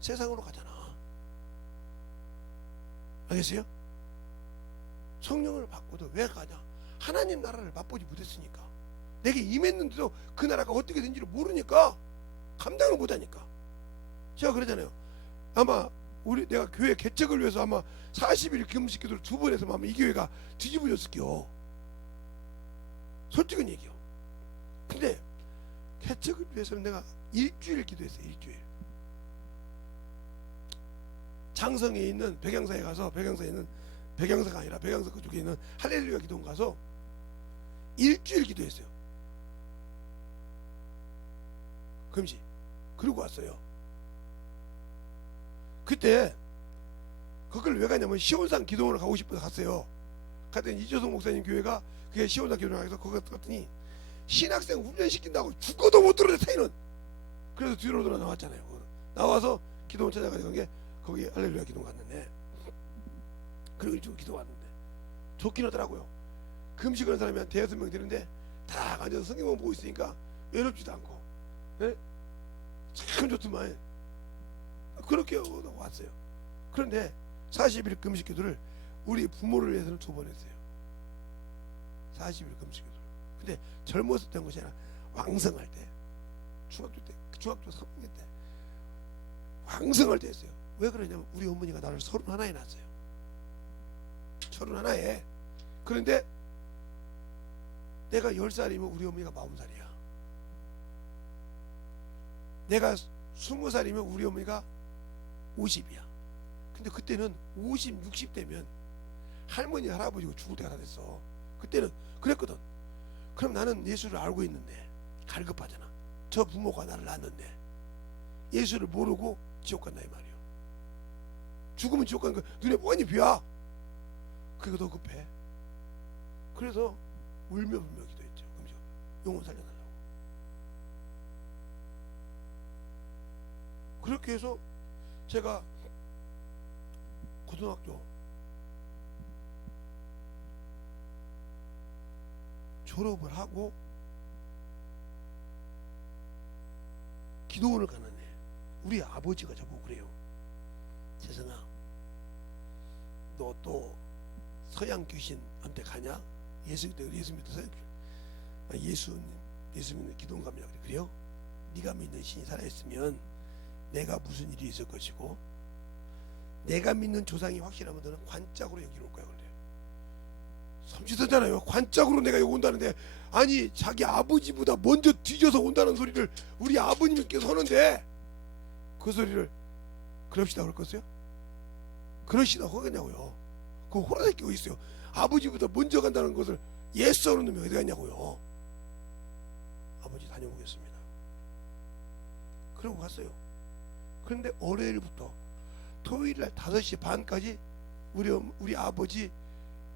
세상으로 가잖아. 알겠어요? 성령을 받고도 왜 가냐? 하나님 나라를 맛보지 못했으니까. 내게 임했는데도 그 나라가 어떻게 된지를 모르니까 감당을 못하니까. 제가 그러잖아요. 아마 내가 교회 개척을 위해서 아마 40일 금식 기도를 2번 해서 아마 이 교회가 뒤집어졌을게요. 솔직한 얘기요. 근데 개척을 위해서는 내가 일주일 기도했어요. 일주일. 장성에 있는 백양사에 가서 백양사가 아니라 백양사 그쪽에 있는 할렐루야 기도원 가서 일주일 기도했어요. 금식. 그러고 왔어요. 그때 그걸 왜 가냐면 시온산 기도원을 가고 싶어서 갔어요. 갔더니 이조성 목사님 교회가 그게 시온산 기도원을 가서 거기 갔더니 신학생 훈련시킨다고 죽어도 못 들어요. 타이는. 그래서 뒤로 돌아 나왔잖아요. 나와서 기도원 찾아가는 게 거기 할렐루야 기도원 갔는데 그리고 일주일 기도 왔는데 좋긴 하더라고요. 금식하는 사람이 한 5명 되는데 다 앉아서 성경만 보고 있으니까 외롭지도 않고. 네? 참 좋더만. 그렇게 왔어요. 그런데 40일 금식 기도를 우리 부모를 위해서는 2번 했어요. 40일 금식 기도를. 근데 젊었을 때 한 것이 아니라 왕성할 때, 중학교 3학년 때 왕성할 때 했어요. 왜 그러냐면 우리 어머니가 나를 31에 낳았어요. 31에. 그런데 내가 10살이면 우리 어머니가 40살이야. 내가 20살이면 우리 어머니가 50이야. 근데 그때는 50, 60 되면 할머니, 할아버지가 죽을 때가 다 됐어. 그때는 그랬거든. 그럼 나는 예수를 알고 있는데 갈급하잖아. 저 부모가 나를 낳았는데 예수를 모르고 지옥 간다 이 말이야. 죽으면 지옥 가는 거 눈에 뻔히 비와. 그게 더 급해. 그래서 울며 불며 기도했죠. 영혼 살려달라고. 그렇게 해서 제가 고등학교 졸업을 하고 기도원을 가는데 우리 아버지가 저보고 그래요. 재성아, 너 또 서양 귀신한테 가냐? 예수 믿어 서양 귀신. 예수 믿는 기도원 갑니다. 그래요? 네가 믿는 신이 살아있으면 내가 무슨 일이 있을 것이고 내가 믿는 조상이 확실하면 너는 관짝으로 여기로 올 거야. 그래. 섬지선잖아요. 관짝으로 내가 여기 온다는데, 아니 자기 아버지보다 먼저 뒤져서 온다는 소리를 우리 아버님께서 하는데 그 소리를 그럽시다 그럴 거였어요? 그러시다 하겠냐고요. 그거 호라새 끼고 있어요. 아버지보다 먼저 간다는 것을 예스 하는 놈이 어디 갔냐고요. 아버지 다녀오겠습니다. 그러고 갔어요. 그런데 월요일부터 토요일날 5시 반까지 우리 아버지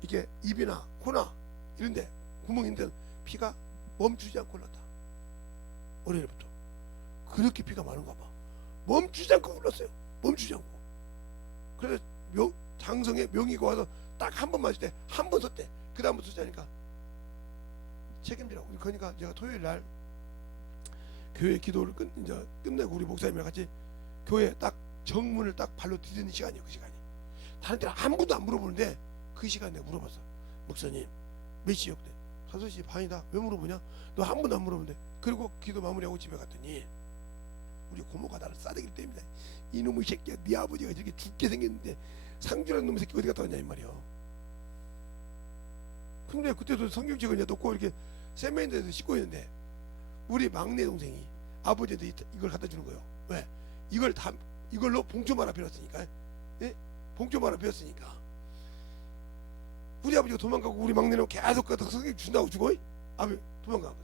이게 입이나 코나 이런데 구멍인데 피가 멈추지 않고 흘렀다. 월요일부터 그렇게 피가 많은가 봐. 멈추지 않고 흘렀어요. 멈추지 않고. 그래서 장성에 명의가 와서 딱 한 번 맞을 때 한 번 섰대. 그 다음부터 쓰자니까 책임지라고. 그러니까 제가 토요일날 교회 기도를 끝내고 우리 목사님이랑 같이 교회 딱 정문을 딱 발로 디디는 시간이에요. 그 시간이. 다른 데는 아무도 안 물어보는데 그 시간에 내가 물어봤어. 목사님 몇 시요? 그때 5시 반이다. 왜 물어보냐? 너 한 번도 안 물어보는데. 그리고 기도 마무리하고 집에 갔더니 우리 고모가 나를 싸대기를 때립니다. 이놈의 새끼야, 네 아버지가 이렇게 죽게 생겼는데 상주라는 놈의 새끼 어디 갔다 왔냐 이 말이야. 근데 그때도 성경책을 이제 놓고 이렇게 세면대에서 씻고 있는데 우리 막내 동생이 아버지한테 이걸 갖다 주는 거예요. 왜? 이걸로 봉투 말아 빌었으니까. 예? 봉투 말아 빌었으니까. 우리 아버지가 도망가고 우리 막내는 계속 갖다 성경 준다고 주고 아버지 도망가고.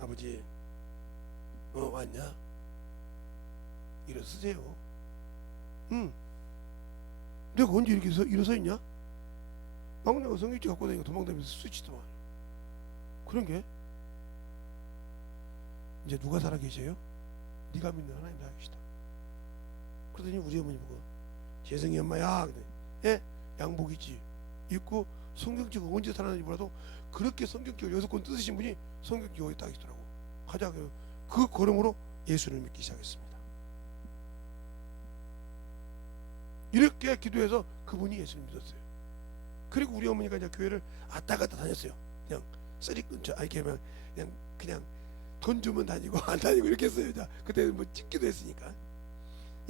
아버지 왔냐? 일어서세요. 응. 내가 언제 이렇게 일어서 있냐? 막내가 성경책 갖고 다니까 도망다니면서 스치더만. 그런 게 이제 누가 살아계셔요? 네가 믿는 하나님 살아계시다. 그러더니 우리 어머니 보고 재성이 엄마야. 예? 양복이지 입고 성경책을 언제 살았는지 몰라도 그렇게 성경책을 6권 뜯으신 분이 성경책 여기 딱 있더라고. 가자. 그 걸음으로 예수를 믿기 시작했습니다. 이렇게 기도해서 그분이 예수를 믿었어요. 그리고 우리 어머니가 이제 교회를 왔다 갔다 다녔어요. 그냥 쓰리 근처 그냥 돈 주면 다니고 안 다니고 이렇게 했어요. 그때 뭐 찍기도 했으니까.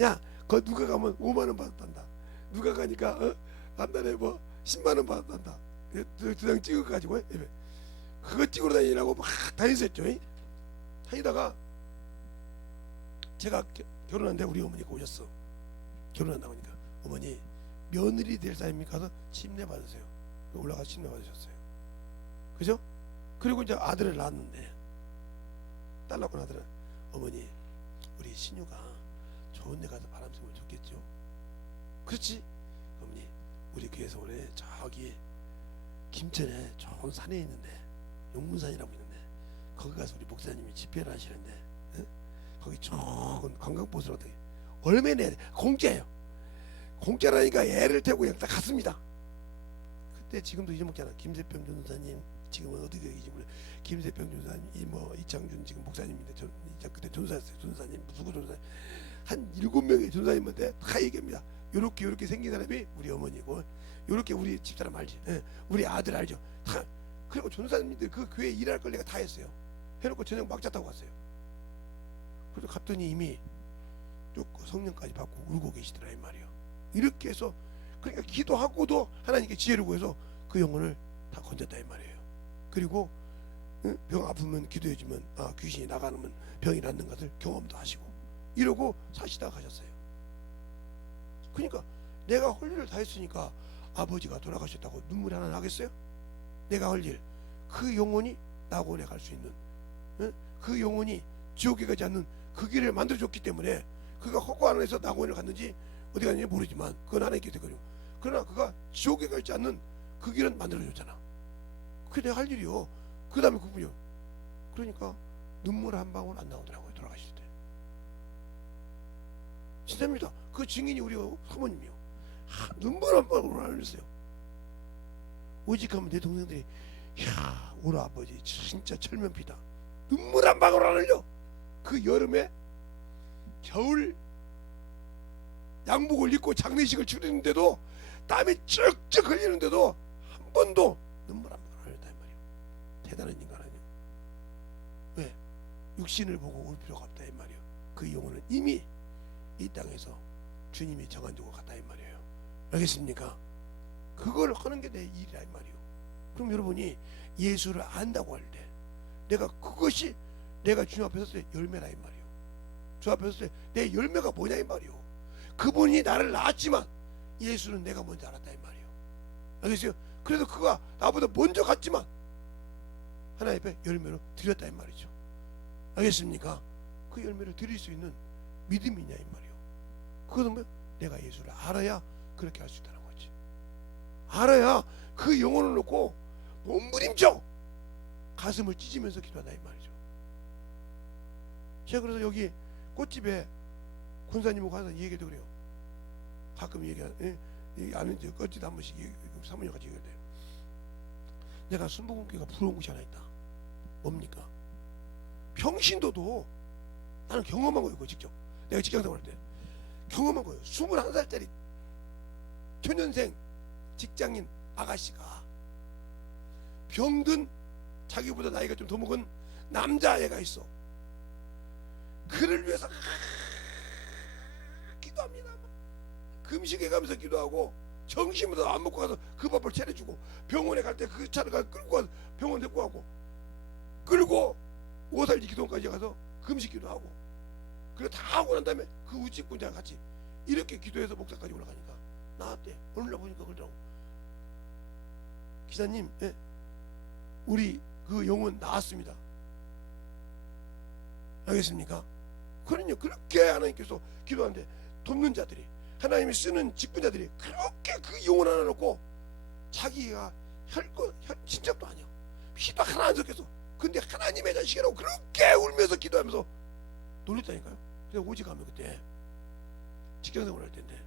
야, 거 누가 가면 5만 원 받았단다. 누가 가니까 한 달에 뭐 10만 원 받았단다. 두 장 찍어 가지고 그거 찍으러 다니라고 막 다녔었죠. 다니다가 제가 결혼한데 우리 어머니가 오셨어. 결혼한다고 하니까 어머니 며느리 될 사람이 가서 침례 받으세요. 올라가서 침례 받으셨어요. 그죠? 그리고 이제 아들을 낳았는데 딸 낳고 아들은 어머니 우리 신유가 좋은 데 가서 바람 쐬면 좋겠죠. 그렇지? 어머니 우리 교회에서 올해 저기 김천에 좋은 산에 있는데 용문산이라고 있는데 거기 가서 우리 목사님이 집회를 하시는데 거기 좋은 관광버스로 어떻게 얼마 내야 돼? 공짜예요. 공짜라니까 애를 태우고 그냥 딱 갔습니다. 그때 지금도 잊어먹잖아. 김세평 전사님 지금은 어디 계시지 몰라. 김세평 전사님 이창준 지금 목사님인데 그때 전사였어요. 전사님 누구 전사 한 7명의 전사님한테 다 얘기합니다. 요렇게 생긴 사람이 우리 어머니고 요렇게 우리 집사람 알지? 우리 아들 알죠? 다. 그리고 전사님들 그 교회 일할 걸 내가 다 했어요. 해놓고 저녁 막자 타고 갔어요. 그래서 갔더니 이미 성령까지 받고 울고 계시더라 이 말이에요. 이렇게 해서 그러니까 기도하고도 하나님께 지혜를 구해서 그 영혼을 다 건졌다 이 말이에요. 그리고 응? 병 아프면 기도해주면 귀신이 나가면 병이 낫는 것을 경험도 하시고 이러고 사시다가 가셨어요. 그러니까 내가 할 일을 다 했으니까 아버지가 돌아가셨다고 눈물이 하나 나겠어요? 내가 할 일, 그 영혼이 낙원에 갈 수 있는, 응? 그 영혼이 지옥에 가지 않는 그 길을 만들어줬기 때문에 그가 허구 안에서 낙원에 갔는지 어디 갔는지 모르지만 그건 하나님께 되거든요. 그러나 그가 지옥에 가지 않는 그 길은 만들어줬잖아. 그게 내가 할 일이요. 그 다음에 그분이요. 그러니까 눈물 한 방울 안 나오더라고요. 돌아가실 때. 진짜입니다. 그 증인이 우리 사모님이요. 눈물 한 방울 안 흘렸어요. 오직하면 내 동생들이 야 우리 아버지 진짜 철면피다. 눈물 한 방울 안 흘려. 그 여름에 겨울 양복을 입고 장례식을 치르는데도 땀이 쩍쩍 흘리는데도 한 번도 눈물 한 방울 안 흘렸단 말이에요. 대단한 인간 아니에요. 왜? 육신을 보고 울 필요가 없다 이 말이에요. 그 영혼은 이미 이 땅에서 주님이 정한두고 갔다 이 말이에요. 알겠습니까? 그걸 하는 게 내 일이라 이 말이에요. 그럼 여러분이 예수를 안다고 할 때 내가 그것이 내가 주님 앞에 섰을 때 열매라 이 말이에요. 주 앞에 섰을 때 내 열매가 뭐냐 이 말이에요. 그분이 나를 낳았지만 예수는 내가 먼저 알았다 이 말이에요. 알겠어요? 그래서 그가 나보다 먼저 갔지만 하나님 앞에 열매로 드렸다 이 말이죠. 알겠습니까? 그 열매를 드릴 수 있는 믿음이냐 이 말이에요. 그것은 뭐 내가 예수를 알아야 그렇게 할 수 있다는 거지. 알아야 그 영혼을 놓고 몸부림쳐 가슴을 찢으면서 기도한다 이 말이죠. 제가 그래서 여기 꽃집에 군사님하고 가서 얘기해도 그래요. 가끔 아는 데 껐지도 한 번씩 사모님 같이 얘기해도 돼요. 내가 순복음교회가 부러운 곳이 하나 있다. 뭡니까? 평신도도 나는 경험한 거예요. 그거 직접 내가 직장생활 때 경험한 거예요. 21살짜리 초년생 직장인 아가씨가 병든 자기보다 나이가 좀 더 먹은 남자애가 있어. 그를 위해서 기도합니다. 금식해 가면서 기도하고 정신부터 안 먹고 가서 그 밥을 차려주고 병원에 갈 때 그 차를 끌고 가서 병원 데리고 가고 끌고 오살지 기도원까지 가서 금식 기도하고 그리고 다 하고 난 다음에 그 우직군자랑 같이 이렇게 기도해서 목사까지 올라가니까 나왔대. 오늘 보니까 그러더라고. 기사님, 예, 우리 그 영혼 나왔습니다. 알겠습니까? 그러니 그렇게 하나님께서 기도하는데 돕는 자들이 하나님이 쓰는 직분자들이 그렇게 그 영혼 하나 놓고 자기가 친척도 아니야. 피도 하나 안 섞여서 근데 하나님의 자식이라고 그렇게 울면서 기도하면서 놀랬다니까요. 제가 오직 가면 그때 직장생활 할 때인데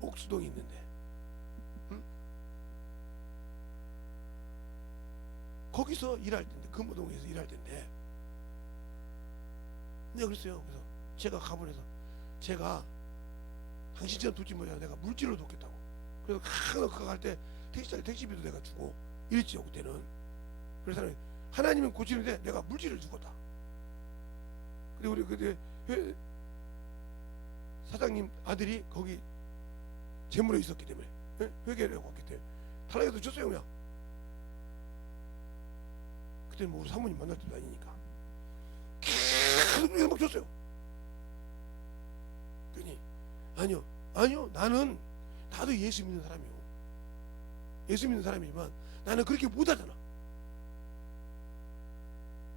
옥수동이 있는데 거기서 일할 텐데 금호동에서 일할 텐데 내가 그랬어요. 그래서 제가 가보내서 제가 당신처럼 돕지 못해 내가 물질로 돕겠다고. 그래서 그거 갈 때 택시비도 내가 주고 이랬지요 그때는. 그래서 하나님은 고치는데 내가 물질을 주거다. 근데 우리 그때 사장님 아들이 거기 재물에 있었기 때문에 회계를 하고 왔기 때문에 탈락해서 줬어요 그냥. 그때는 뭐 우리 사모님 만날 때도 아니니까 계속 막 줬어요. 그러니 아니요 나도 예수 믿는 사람이요. 예수 믿는 사람이지만 나는 그렇게 못하잖아.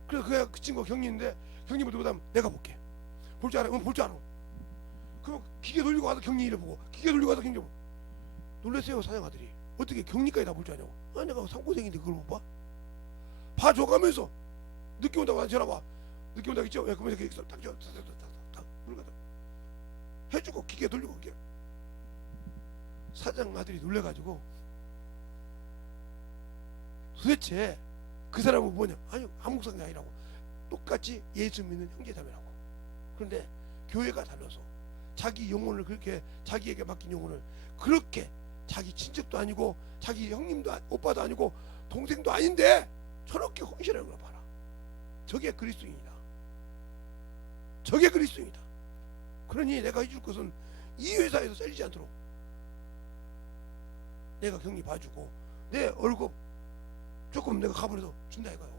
그래서 그 친구가 경리인데 경리부터 못하면 내가 볼게. 볼 줄 알아? 볼 줄 알아. 그럼 기계 돌리고 와서 경리를 보고 기계 돌리고 와서 경리 보고 놀랬어요 사장 아들이. 어떻게 경리까지 다 볼 줄 아냐고. 내가 상고생인데 그걸 못 봐? 봐줘가면서 늦게 온다고 안 전화 와. 늦게 온다고 있죠? 그러면 이렇게 딱 물가다 해주고 기계 돌리고 이렇게. 사장 아들이 놀래가지고 도대체 그 사람은 뭐냐? 아니 한국 사람이 아니라고. 똑같이 예수 믿는 형제자매라고. 그런데 교회가 달라서 자기 영혼을 그렇게 자기에게 맡긴 영혼을 그렇게 자기 친척도 아니고 자기 형님도 오빠도 아니고 동생도 아닌데 저렇게 헌신하는 걸 봐라. 저게 그리스도인이다. 저게 그리스도인이다. 그러니 내가 해줄 것은 이 회사에서 잘리지 않도록 내가 격리 봐주고 내 월급 조금 내가 갚아서 준다 이거요.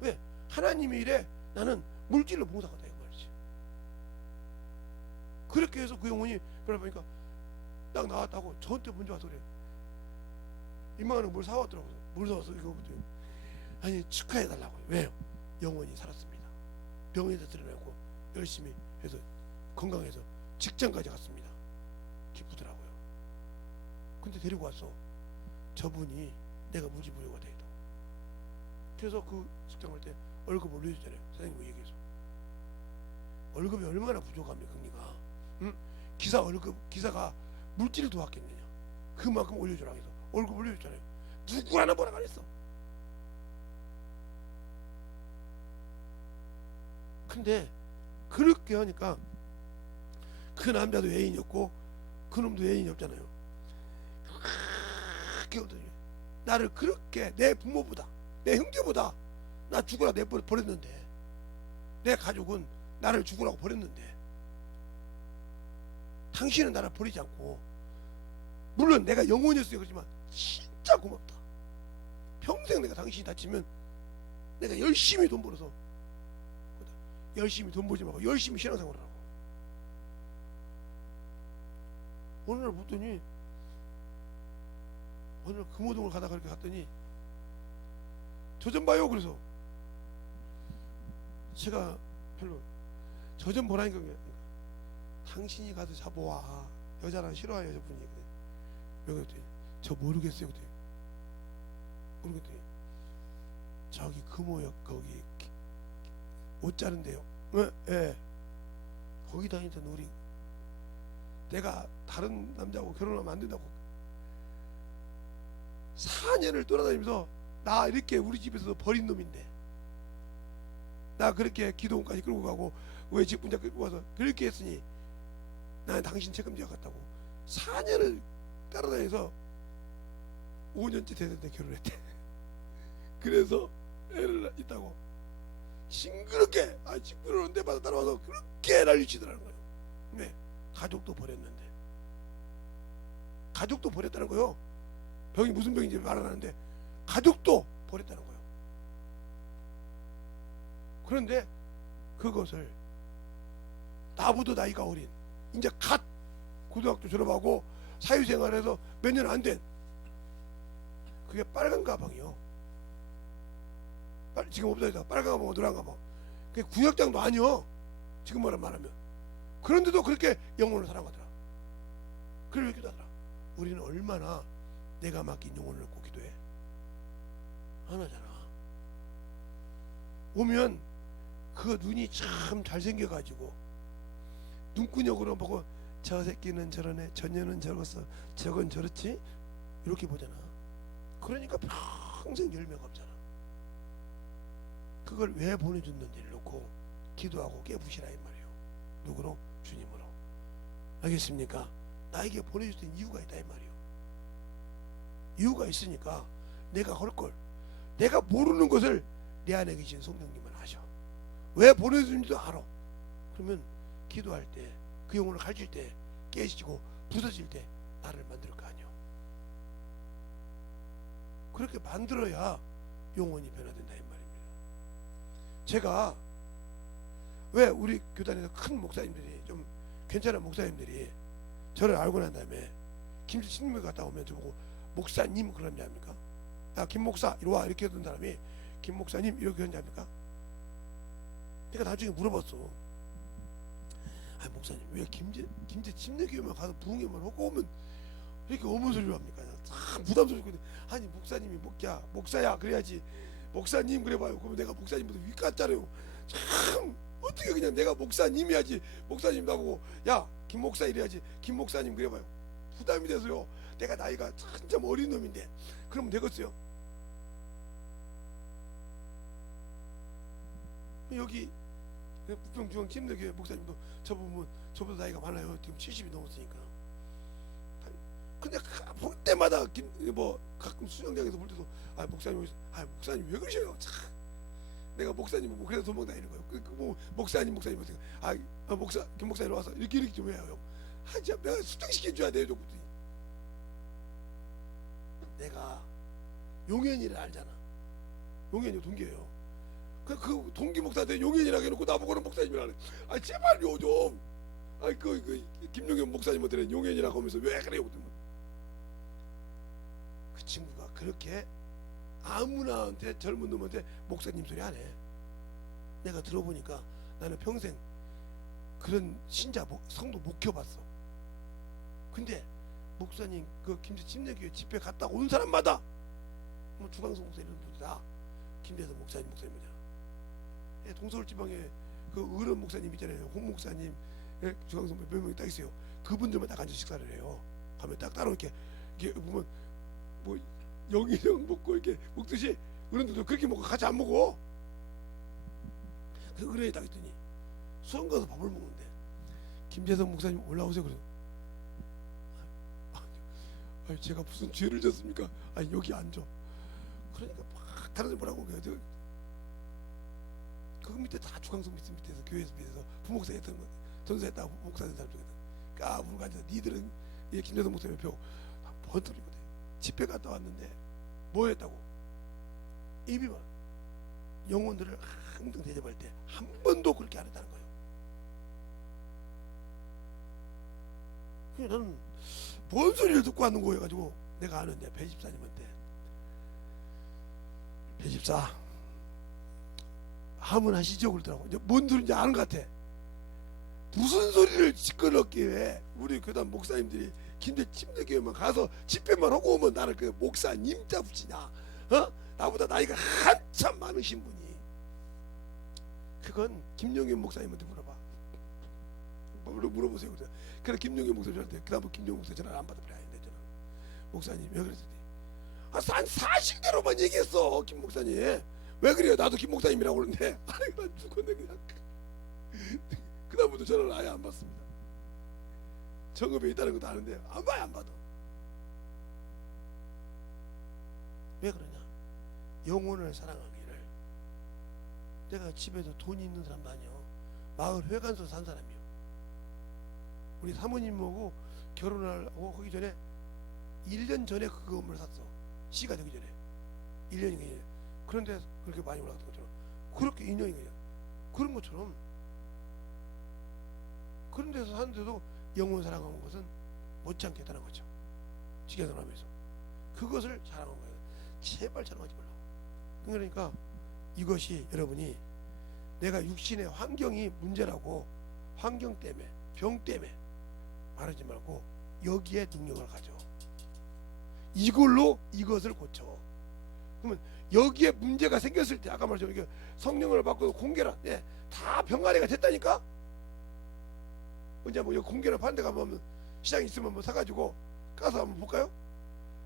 왜? 하나님의 일에 나는 물질로 봉사하다 이 말이지. 그렇게 해서 그 영혼이 그러다 보니까 딱 나왔다고 저한테 먼저 와서 그래. 2만 원을 뭘 사왔더라고요. 뭘 사왔어 이거부터. 아니 축하해달라고요. 왜요? 영혼이 살았습니다. 병에서 드러나고 열심히 해서 건강해서 직장까지 갔습니다. 기쁘더라고요. 근데 데리고 왔어. 저분이 내가 무지 부여가 돼도. 그래서 그 직장 갈 때 월급 올려주잖아요. 사장님 얘기해서. 월급이 얼마나 부족합니까, 그니까. 응? 기사 월급, 기사가 물질을 도왔겠느냐. 그만큼 올려주라고 해서 월급 올려줬잖아요. 누구 하나 뭐라고 안 했어. 근데 그렇게 하니까 그 남자도 애인이 없고 그 놈도 애인이 없잖아요. 그렇게 나를 그렇게 내 부모보다 내 형제보다 나 죽으라 내 버렸는데 내 가족은 나를 죽으라고 버렸는데 당신은 나를 버리지 않고 물론 내가 영혼이었어요. 그렇지만 진짜 고맙다. 평생 내가 당신이 다치면 내가 열심히 돈 벌어서 열심히 돈 벌지 말고 열심히 신앙생활을 하고 어느 날 보더니 어느 날 금호동을 가다가 그렇게 갔더니 저 좀 봐요. 그래서 제가 별로 저 좀 보라니까 당신이 가서 잡아와. 여자랑 싫어해요 여자분이. 왜 그랬더니 저 모르겠어요. 그랬더니 모르겠더니 저기 금호역 거기 옷 자른데요. 예. 거기 다니던 우리 내가 다른 남자하고 결혼하면 안 된다고 4년을 돌아다니면서 나 이렇게 우리 집에서 버린 놈인데 나 그렇게 기도원까지 끌고 가고 왜 집 분자 끌고 가서 그렇게 했으니 나는 당신 책임져야 겠다고 4년을 따라다녀서 5년째 됐는데 결혼했대. 그래서 애를 있다고 싱그럽게 싱그러운 데마다 따라와서 그렇게 난리치더라는 거예요. 왜? 가족도 버렸는데 가족도 버렸다는 거예요. 병이 무슨 병인지 말 안 하는데 가족도 버렸다는 거예요. 그런데 그것을 나보다 나이가 어린 이제 갓 고등학교 졸업하고 사회생활해서 몇 년 안 된 그게 빨간 가방이요. 지금 없어져. 빨간 가방, 노란 가방. 그게 구역장도 아니요. 지금 말하면. 그런데도 그렇게 영혼을 사랑하더라. 그걸 기도하더라. 우리는 얼마나 내가 맡긴 영혼을 놓고 기도해. 하나잖아. 오면 그 눈이 참 잘생겨가지고 눈구녕으로 보고 저 새끼는 저러네, 저녀는 저렇어, 저건 저렇지 이렇게 보잖아. 그러니까 평생 열매가 없잖아. 그걸 왜 보내줬는지를 놓고 기도하고 깨부시라 이 말이에요. 누구로? 주님으로. 알겠습니까? 나에게 보내줬던 이유가 있다 이 말이에요. 이유가 있으니까 내가 헐걸. 내가 모르는 것을 내 안에 계신 성령님은 아셔. 왜 보내줬는지도 알아. 그러면 기도할 때 그 영혼을 가르칠 때 깨지고 부서질 때 나를 만들 거 아니요. 그렇게 만들어야 영혼이 변화된다 이 말입니다. 제가 왜 우리 교단에서 큰 목사님들이 좀 괜찮은 목사님들이 저를 알고 난 다음에 김치 신림에 갔다 오면 저보고 목사님 그런지 압니까? 야 김 목사 이리 와 이렇게 하던 사람이 김 목사님 이렇게 하는지 압니까? 내가 나중에 물어봤어. 아 목사님 왜 김제 침례교회만 가서 부흥회만 하고 오면 이렇게 어머 소리를 합니까? 참 부담스럽거든. 아니 목사님이 목사야 그래야지. 목사님 그래봐요. 그러면 내가 목사님보다 위 같잖아요. 참 어떻게 그냥 내가 목사님이야지 목사님도 하고 야 김 목사 이래야지 김 목사님 그래봐요. 부담이 돼서요. 내가 나이가 한참 어린 놈인데 그러면 되겠어요. 여기 부평중앙 침례교회 목사님도 저 보면 저보다 나이가 많아요. 지금 70이 넘었으니까. 근데 볼 때마다 가끔 수영장에서 볼 때도 목사님 목사님 왜 그러셔요? 참 내가 목사님 보고 그래서 도망 다니는 거예요. 목사님 목사 김 목사님 와서 이렇게 좀 해요. 참 내가 수정시켜 줘야 돼요. 내가 용현이를 알잖아. 용현이 동기예요. 그 동기 목사한테 용현이라고 해놓고 나보고는 목사님이라네. 아 제발요 좀. 아이 그 김용현 목사님한테는 용현이라고 하면서 왜 그래요? 그 친구가 그렇게 아무나한테 젊은 놈한테 목사님 소리 안 해. 내가 들어보니까 나는 평생 그런 신자 성도 못 키워봤어. 근데 목사님 그 김제 침례교회 집회 갔다 온 사람마다 뭐 주광성 목사 이런 분들 다 김대성 목사님이잖아. 동서울 지방에 그 어른 목사님 있잖아요. 홍 목사님, 주광성 몇 명이 딱 있어요. 그분들만 딱 앉아 식사를 해요. 가면 딱 따로 이렇게 보면 뭐 영이랑 먹고 이렇게 먹듯이 어른들도 그렇게 먹고 같이 안 먹어. 그 어른이 딱 있더니 수원 가서 밥을 먹는데 김재성 목사님 올라오세요. 그래. 아니 제가 무슨 죄를 졌습니까? 아니 여기 앉아. 그러니까 막 다른 데 뭐라고 그래요. 그 밑에 다 주광성 밑에서 교회에서 부목사 했던 거 전수했다고 목사 된 사람 중에 까불고 앉아서 니들은 김재성 목사님 표 번들이거든. 집회 갔다 왔는데 뭐 했다고? 입이만 영혼들을 항상 대접할 때 한 번도 그렇게 안 했다는 거예요. 그래서 나는 뭔 소리를 듣고 왔는 거여 가지고 내가 아는데 배집사님한테 배집사 하면 하시죠 그러더라고. 이제 뭔 소리인지 아는 것 같아. 무슨 소리를 시끄럽게 우리 교단 목사님들이 김대 침례교회만 가서 집회만 하고 오면 나를 그 목사님자 붙이냐? 어? 나보다 나이가 한참 많으신 분이. 그건 김용현 목사님한테 물어봐. 물어보세요. 그래 김용현 목사님한테 그다음 김용현 목사 전화를 안 받아버려. 저는 목사님 왜 그랬더니 산 사실대로만 얘기했어. 김 목사님 왜 그래요? 나도 김 목사님이라고 그러는데 아니 난 죽었네 그냥. 그다음부터 전화를 아예 안 받습니다. 정읍에 있다는 것도 아는데 안 봐요. 안 받아. 왜 그러냐? 영혼을 사랑하기를. 내가 집에서 돈이 있는 사람도 아니요. 마을 회관서 산 사람이요. 우리 사모님하고 결혼하고 하기 전에 1년 전에 그 건물을 샀어. 시가 되기 전에 1년이. 그런데 그렇게 많이 올라갔던 것처럼 그렇게 인연이 그냥 그런 것처럼 그런 데서 사는데도 영혼 사랑하는 것은 못지않게 했다는 거죠. 직계선하면서 그것을 자랑한 거예요. 제발 자랑하지 말라고. 그러니까 이것이 여러분이 내가 육신의 환경이 문제라고 환경 때문에 병 때문에 말하지 말고 여기에 능력을 가져. 이걸로 이것을 고쳐. 그러면 여기에 문제가 생겼을 때 아까 말했죠. 성령을 받고 공개라. 예, 다 병아리가 됐다니까. 언제 뭐 여기 공개를 파는 데 가면 시장에 있으면 뭐 사가지고 까서 한번 볼까요?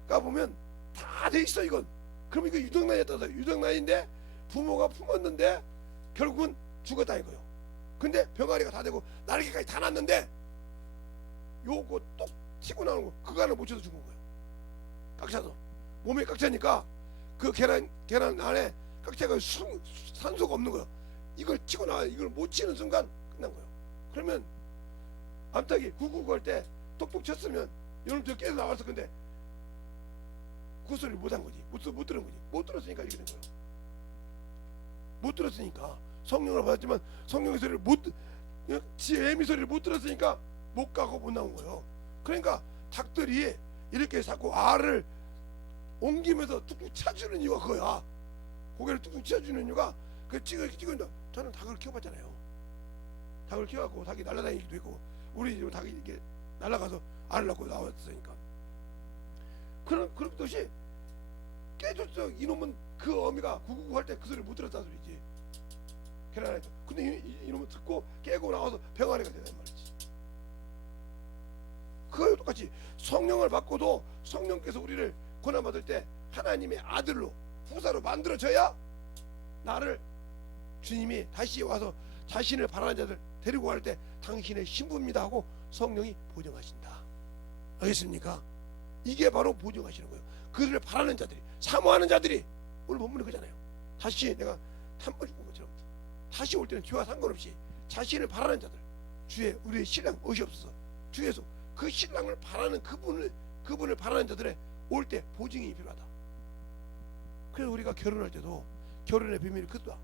까보면 다 돼 있어 이건. 그럼 이거 유정란이었다. 유정란인데 부모가 품었는데 결국은 죽었다 이거요. 근데 병아리가 다 되고 날개까지 다 났는데 요거 똑 튀고 나오는 거 그거 하나 못 쳐서 죽은 거예요. 꽉 차서 몸에 꽉 차니까 그 계란 안에 꽉 차가 산소가 없는 거예요. 이걸 치고 나와 이걸 못 치는 순간 끝난 거예요. 그러면 암탉이 구구구 할 때 똑똑 쳤으면 여러분들 깨서 나왔을 건데 그 소리를 못 한 거지. 못 들은 거지. 못 들었으니까 이렇게 된 거예요. 못 들었으니까 성령을 받았지만 성령의 소리를 지의 애미 소리를 못 들었으니까 못 가고 못 나온 거예요. 그러니까 닭들이 이렇게 자꾸 알을 옮기면서 뚝뚝 쳐주는 이유가 그거야. 고개를 뚝뚝 쳐주는 이유가 그 찍어준다. 저는 닭을 키워봤잖아요. 닭을 키워갖고 닭이 날아다니기도 했고 우리 집 닭이 이렇게 날아가서 알을 낳고 나왔으니까 그런 뜻이 깨졌어. 이놈은 그 어미가 구구구 할 때 그 소리를 못 들었다는 소리지. 계란에서. 근데 이놈은 듣고 깨고 나와서 병아리가 되단 말이지. 그거와 똑같이 성령을 받고도 성령께서 우리를 고난받을 때 하나님의 아들로 후사로 만들어져야 나를 주님이 다시 와서 자신을 바라는 자들 데리고 갈 때 당신의 신부입니다 하고 성령이 보증하신다. 알겠습니까? 이게 바로 보증하시는 거예요. 그들을 바라는 자들이 사모하는 자들이 오늘 본문에 그잖아요. 다시 내가 한번 죽은 것처럼 다시 올 때는 죄와 상관없이 자신을 바라는 자들 주의 우리의 신랑 옷이 없어서 주에서 그 신랑을 바라는 그분을 바라는 자들의 올 때 보증이 필요하다. 그래서 우리가 결혼할 때도 결혼의 비밀이 크다.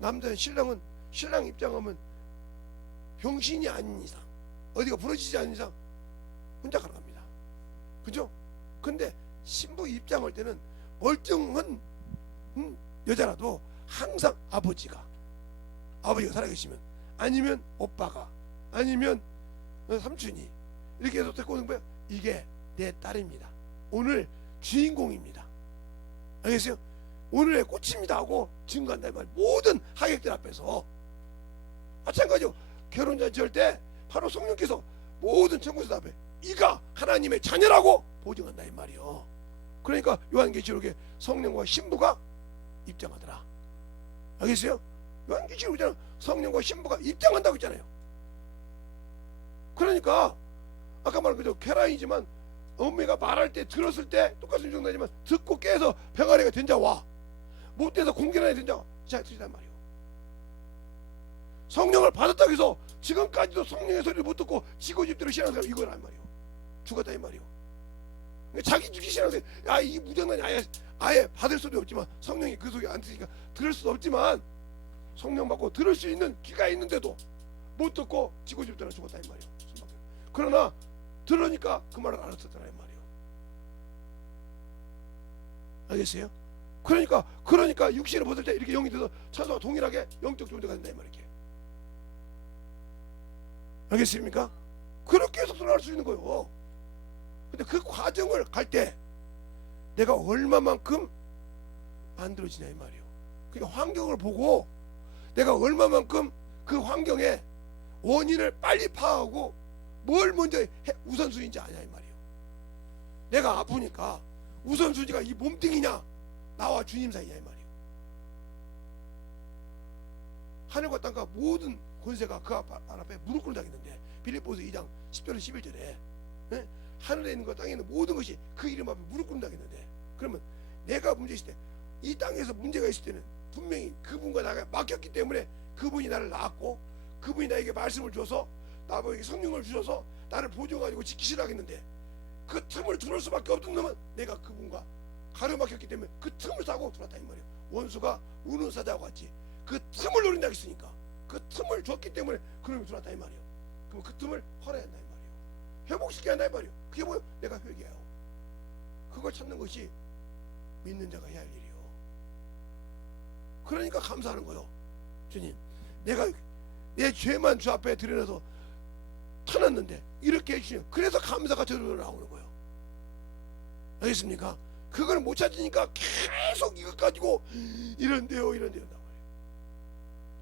남자는 신랑 입장하면 병신이 아닌 이상, 어디가 부러지지 않는 이상 혼자 가능합니다. 그죠? 근데 신부 입장할 때는 멀쩡한 여자라도 항상 아버지가 살아계시면, 아니면 오빠가, 아니면 삼촌이 이렇게 해서 데리고 오는 거예요. 이게 내 딸입니다. 오늘 주인공입니다. 알겠어요? 오늘의 꽃입니다 하고 증거한다 이 말. 모든 하객들 앞에서 마찬가지로 결혼잔치 할 때 바로 성령께서 모든 천국에서 앞에 이가 하나님의 자녀라고 보증한다 이 말이요. 그러니까 요한계시록에 성령과 신부가 입장하더라. 알겠어요? 요한계시록에는 성령과 신부가 입장한다고 했잖아요. 그러니까 아까 말한 그죠, 계란이지만 어머니가 말할 때 들었을 때 똑같은 정도지만 듣고 깨서 병아리가 된 자와 못 돼서 공개란이 된 자와 자 틀리단 말이에요. 성령을 받았다고 해서 지금까지도 성령의 소리를 못 듣고 지고 집대로 신앙생활 이거란 말이에요. 죽었다 이 말이에요. 자기 죽기 신앙생활, 이 무장난이 아예 받을 수도 없지만, 성령이 그 속에 안 들으니까 들을 수도 없지만, 성령 받고 들을 수 있는 귀가 있는데도 못 듣고 지고 집대로 죽었다 이 말이에요. 그러나 들으니까 그 말을 알았었잖아 이 말이에요. 알겠어요? 그러니까 육신을 벗을 때 이렇게 영이 돼서 천사와 동일하게 영적 존재가 된다 이 말이에요. 알겠습니까? 그렇게 해서 들어갈 수 있는 거예요. 근데 그 과정을 갈 때 내가 얼마만큼 만들어지냐 이 말이에요. 그러니까 환경을 보고 내가 얼마만큼 그 환경에 원인을 빨리 파악하고 뭘 먼저 우선순위인지 아냐 이 말이에요. 내가 아프니까 우선순위가 이 몸뚱이냐 나와 주님 사이냐 이 말이에요. 하늘과 땅과 모든 권세가 그 앞에 무릎 꿇는 당했는데, 빌립보서 2장 10절에 11절에 하늘에 있는 것 땅에 있는 모든 것이 그 이름 앞에 무릎 꿇는 당했는데, 그러면 내가 문제 있을 때, 이 땅에서 문제가 있을 때는 분명히 그분과 나가 막혔기 때문에 그분이 나를 낳았고 그분이 나에게 말씀을 줘서 나에게 성령을 주셔서 나를 보존가지고 지키시라 했는데, 그 틈을 들을 수밖에 없던 놈은 내가 그분과 가로막혔기 때문에 그 틈을 타고 들어왔다 이 말이에요. 원수가 우는 사자와 같이 그 틈을 노린다 했으니까 그 틈을 줬기 때문에 그놈이 들어왔다 이 말이에요. 그럼 그 틈을 헐어야 한다 이 말이에요. 회복시켜야 한다 이 말이에요. 그게 뭐예요? 내가 회개해요. 그걸 찾는 것이 믿는 자가 해야 할 일이요. 그러니까 감사하는 거예요. 주님, 내가 내 죄만 주 앞에 드러내서 터놨는데 이렇게 해주시면, 그래서 감사가 저절로 나오는 거예요. 알겠습니까? 그걸 못 찾으니까 계속 이것 가지고 이런데요 나와요.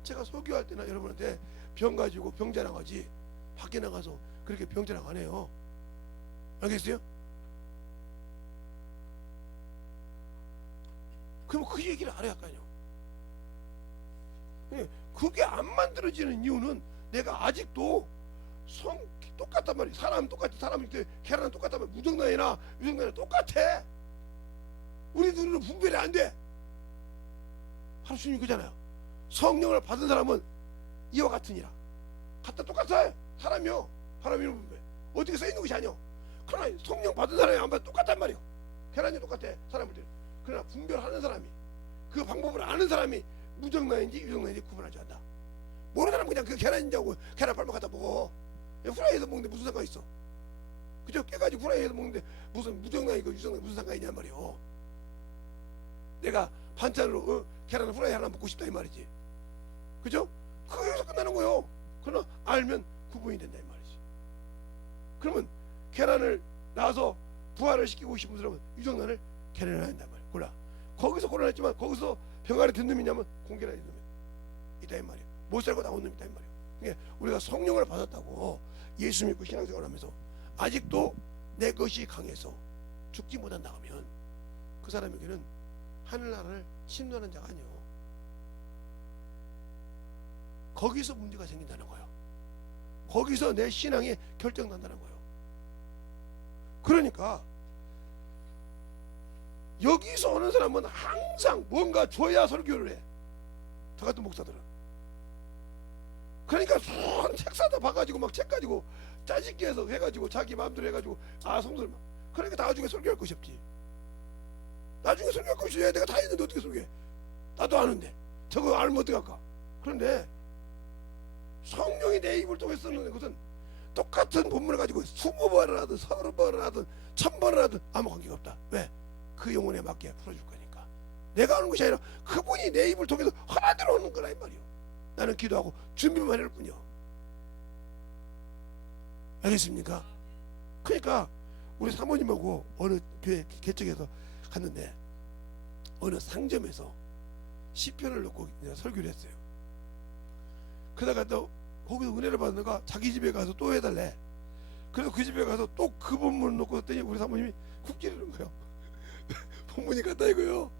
제가 설교할 때나 여러분한테 병 가지고 병 자랑하지 밖에 나가서 그렇게 병 자랑 안 해요. 알겠어요? 그럼 그 얘기를 알아야 할까요? 그게 안 만들어지는 이유는 내가 아직도 똑같단 말이에요. 사람 똑같아. 사람이 계란은 똑같단 말이에요. 무정란이나 유정란이나 똑같아. 우리 눈으로 분별이 안 돼. 바로 주님 그잖아요. 성령을 받은 사람은 이와 같으니라. 같다 똑같아. 사람이요. 사람 이름 분별. 어떻게 써 있는 것이 아니요. 그러나 성령 받은 사람이 안 봐도 똑같단 말이에요. 계란이 똑같아. 사람들. 그러나 분별하는 사람이, 그 방법을 아는 사람이 무정란인지 유정란인지 구분하지 않는다. 모르는 사람은 그냥 그 계란인지 하고 계란 팔만 갖다 먹어. 후라이에서 먹는데 무슨 상관 있어? 그죠? 깨가지고 후라이에서 먹는데 무슨 무정란이고 유정란이 무슨 상관이냐 말이에요. 내가 반찬으로 계란 후라이 하나 먹고 싶다 이 말이지. 그죠? 그게 끝나는 거예요. 그러나 알면 구분이 된다 이 말이지. 그러면 계란을 낳아서 부활을 시키고 싶은 사람은 유정란을 계란을 한단 말이야. 골라. 거기서 골라냈지만 거기서 병아리 든 놈이 있냐면 공개란이 든 놈이 있다 이 말이야. 못 살고 나온 놈이 있다 이 말이야. 그러니까 우리가 성령을 받았다고 예수 믿고 신앙생활 하면서 아직도 내 것이 강해서 죽지 못한다 하면 그 사람에게는 하늘나라를 침노하는 자가 아니요. 거기서 문제가 생긴다는 거예요. 거기서 내 신앙이 결정난다는 거예요. 그러니까 여기서 오는 사람은 항상 뭔가 줘야 설교를 해. 저 같은 목사들은. 그러니까 책 사다 봐가지고 막 책 가지고 짜집기 해서 해가지고 자기 마음대로 해가지고 성도들 그러니까 나중에 설교할 것이 없지. 나중에 설교할 것이 왜 내가 다 있는데 어떻게 설교해? 나도 아는데 저거 알면 어떡할까? 그런데 성령이 내 입을 통해 쓰는 것은 똑같은 본문을 가지고 20번을 하든 30번을 하든 1000번을 하든 아무 관계가 없다. 왜? 그 영혼에 맞게 풀어줄 거니까. 내가 하는 것이 아니라 그분이 내 입을 통해서 하나대로 하는 거라 이 말이요. 나는 기도하고 준비만 해줄 뿐이요. 알겠습니까? 그러니까 우리 사모님하고 어느 교회 개척해서 갔는데 어느 상점에서 시편을 놓고 설교를 했어요. 그러다가 또 거기서 은혜를 받는가 자기 집에 가서 또 해달래. 그래서 그 집에 가서 또 그 본문을 놓고 했더니 우리 사모님이 쿡 찌르는 거예요. 본문이 같다 이거요.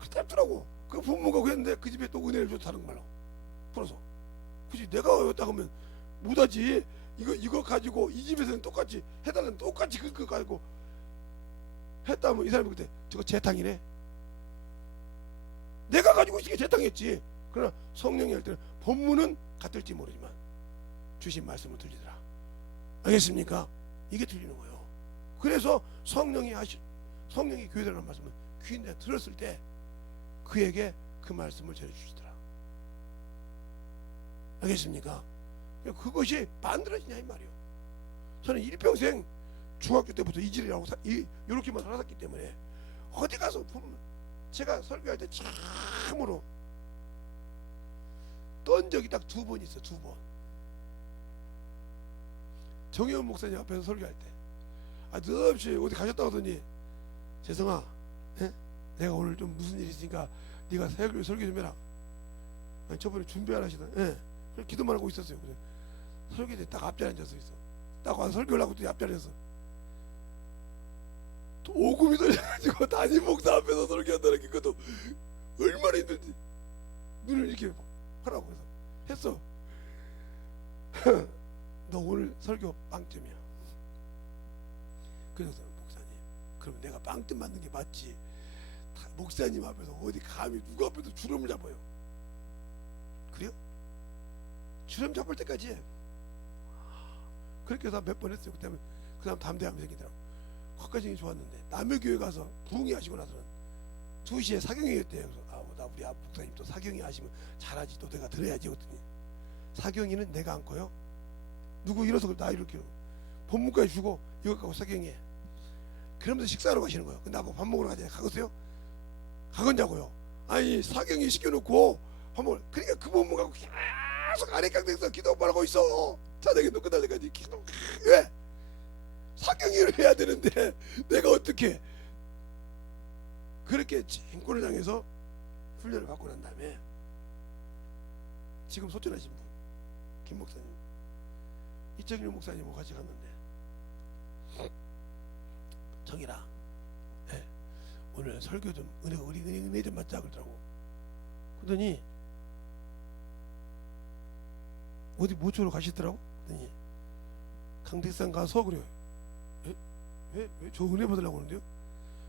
그 짧더라고. 그 본문 가고 했는데 그 집에 또 은혜를 좋다는 말로 풀어서. 그치 내가 왔다 그러면 못하지. 이거 가지고 이 집에서는 똑같이 해달라는 똑같이 그거 가지고 했다면 이 사람이 그때 저거 재탕이네. 내가 가지고 있으니까 재탕했지. 그러나 성령이 할 때는 본문은 같을지 모르지만 주신 말씀은 들리더라. 알겠습니까? 이게 들리는 거예요. 그래서 성령이 교회라는 말씀을 귀인데 들었을 때 그에게 그 말씀을 전해주시더라. 알겠습니까? 그것이 만들어지냐 이 말이요. 저는 일평생 중학교 때부터 이질이라고 이렇게만 살았기 때문에 어디 가서 보면 제가 설교할 때 참으로 떤 적이 딱 2번 있어. 2번. 정혜원 목사님 앞에서 설교할 때 늦없이 어디 가셨다 하더니 재성아 내가 오늘 좀 무슨 일이 있으니까 네가 설교 좀 해라. 아니, 저번에 준비하라 하시던 그래 기도만 하고 있었어요. 그래. 설교 때 딱 앞자리에 앉아서 있어. 딱 와서 설교를 하고 또 앞자리에서 또 오금이 돌려가지고 담임 목사 앞에서 설교한다는 게 그것도 얼마나 힘들지. 눈을 이렇게 하라고 해서 했어. 너 오늘 설교 빵점이야. 그래서 목사님 그럼 내가 빵점 맞는 게 맞지. 목사님 앞에서 어디 감히 누구 앞에서 주름을 잡아요. 그래요? 주름 잡을 때까지 해. 그렇게 해서 몇 번 했어요. 그 다음 담대함이 생기더라고. 거기까지는 좋았는데 남의 교회 가서 부흥회 하시고 나서는 2시에 사경회였대요. 그래서 나 우리 목사님 또 사경회 하시면 잘하지. 또 내가 들어야지. 그랬더니 사경회는 내가 안고요. 누구 일어서 나 이렇게 본문까지 주고 이거 갖고 사경회. 그러면서 식사하러 가시는 거예요. 근데 나보고 밥 먹으러 가자. 가겠어요? 가겠냐고요. 아니 사경회 시켜놓고 밥 먹으러. 그러니까 그 본문 갖고 계속 아래 깡대에서 기도만 하고 있어. 자네게 놓고 달래가지 기도. 왜? 사경회를 해야 되는데 내가 어떻게 그렇게 인권을 당해서 훈련을 받고 난 다음에 지금 소천하신 분 김 목사님 이정일 목사님하고 같이 갔는데 정이라 오늘 설교 좀 은혜 좀 받자 그러더라고. 그러더니 어디 모처로 가시더라고. 그러더니 강택산 가서 그래요. 왜 저 은혜 받으려고 하는데요?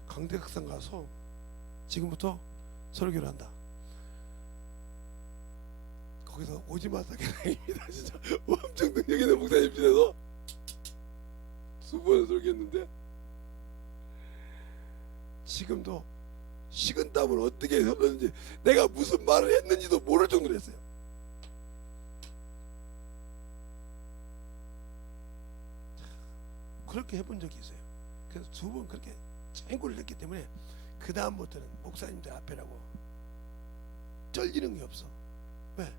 강택산 가서 지금부터 설교를 한다. 거기서 오지마 사경입니다. 진짜 엄청 능력 있는 목사님 집에서 수번을 설교했는데 지금도 식은땀을 어떻게 흘렀는지 내가 무슨 말을 했는지도 모를 정도로 했어요. 그렇게 해본 적이 있어요. 그래서 2번 그렇게 창고를 했기 때문에 그 다음부터는 목사님들 앞에라고 쩔리는 게 없어. 왜?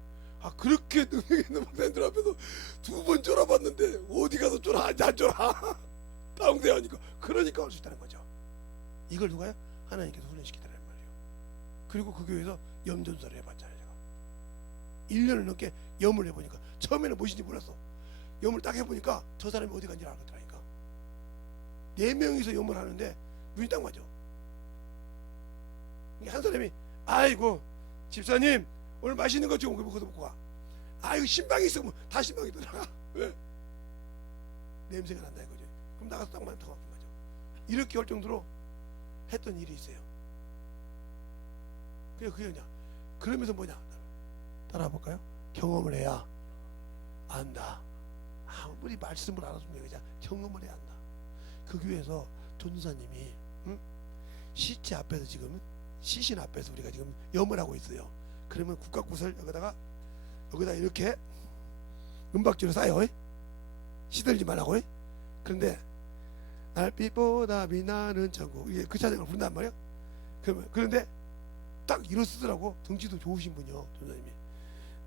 그렇게 능력 있는 목사님들 앞에서 2번 쫄아봤는데 어디 가서 쫄아? 안 쫄아? 당대하니까. 그러니까 할 수 있다는 거죠. 이걸 누가요? 하나님께서 훈련시키더란 말이에요. 그리고 그 교회에서 염전설을 해봤잖아요. 제가 1년을 넘게 염을 해보니까 처음에는 무엇인지 몰랐어. 염을 딱 해보니까 저 사람이 어디 간지 알겠더라니까. 4명이서 염을 하는데 눈이 딱 맞아. 한 사람이 아이고 집사님 오늘 맛있는 거 좀 거기서 먹고 가. 아이고 신방이 있으면 다 신방이 들어가. 왜? 냄새가 난다 이거죠. 그럼 나가서 딱 맞는 거죠. 이렇게 할 정도로 했던 일이 있어요. 그게 뭐냐? 그러면서 뭐냐? 따라 볼까요? 경험을 해야 안다. 아무리 말씀을 알아주면 그냥 경험을 해야 한다. 그 교회에서 전도사님이 시체 앞에서 지금 시신 앞에서 우리가 지금 염을 하고 있어요. 그러면 국가구설 여기다 이렇게 은박지로 싸요. 시들지 말라고. 그런데 날빛보다 빛나는 천국, 이게 그 찬양을 부른단 말이야. 그런데 딱 이러 쓰더라고. 덩치도 좋으신 분이요, 전도사님이.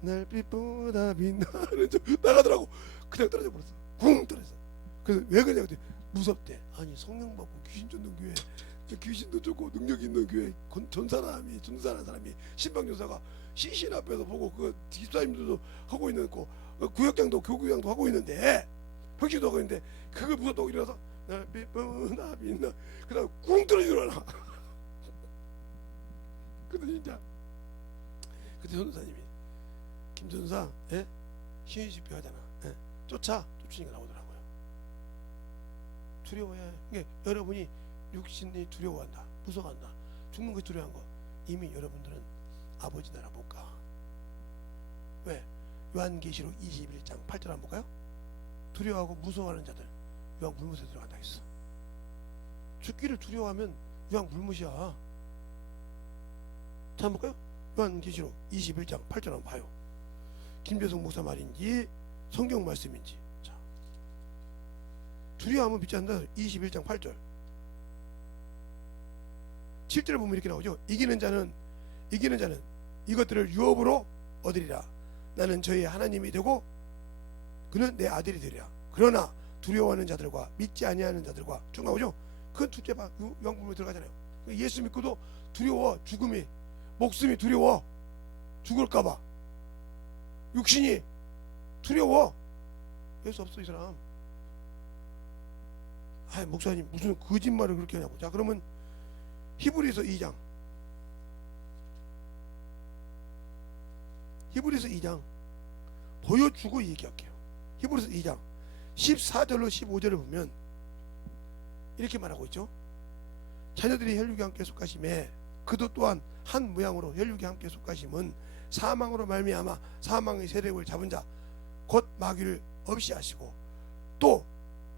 날빛보다 빛나는 천국 나가더라고. 그냥 떨어져 버렸어. 쿵 떨어졌어. 그래서 왜 그러냐 그랬더니 무섭대. 아니 성령 받고 귀신 쫓는 교회, 귀신도 쫓고 능력 있는 교회, 전사람이 전사하는 사람이 신방전사가 시신 앞에서 보고 그 집사님들도 하고 있는 거, 구역장도 교구장도 하고 있는데, 평시도 하고 있는데 그걸 무섭다고 일어나서 날빛보다 빛나, 그다음 쿵 떨어져 일어나. 그때 진짜 그때 전도사님이 김전사 신의 집회 하잖아. 쫓으니까 나오더라고요. 두려워해. 그러니까 여러분이 육신이 두려워한다, 무서워한다, 죽는 것이 두려워한 거, 이미 여러분들은 아버지 나라 못 가. 왜? 요한계시록 21장 8절 한번 볼까요? 두려워하고 무서워하는 자들 유황 불못에 들어간다 했어. 죽기를 두려워하면 유황 불못이야. 자, 한번 볼까요? 요한계시록 21장 8절 한번 봐요. 김재성 목사 말인지 성경 말씀인지. 자, 두려워하면 믿지 않는다. 21장 8절 7절에 보면 이렇게 나오죠. 이기는 자는 이것들을 유업으로 얻으리라. 나는 저희 하나님이 되고 그는 내 아들이 되리라. 그러나 두려워하는 자들과 믿지 아니하는 자들과 쭉 나오죠. 그건 둘째 봐. 유황불문에 들어가잖아요. 예수 믿고도 두려워. 죽음이, 목숨이 두려워. 죽을까봐. 육신이 두려워. 예수 없어 이 사람. 목사님 무슨 거짓말을 그렇게 하냐고. 자, 그러면 히브리서 2장 보여주고 얘기할게요. 히브리서 2장 14절로 15절을 보면 이렇게 말하고 있죠. 자녀들이 혈육에 함께 속하심에 그도 또한 한 모양으로 혈육에 함께 속하심은 사망으로 말미암아 사망의 세력을 잡은 자 곧 마귀를 없이 하시고 또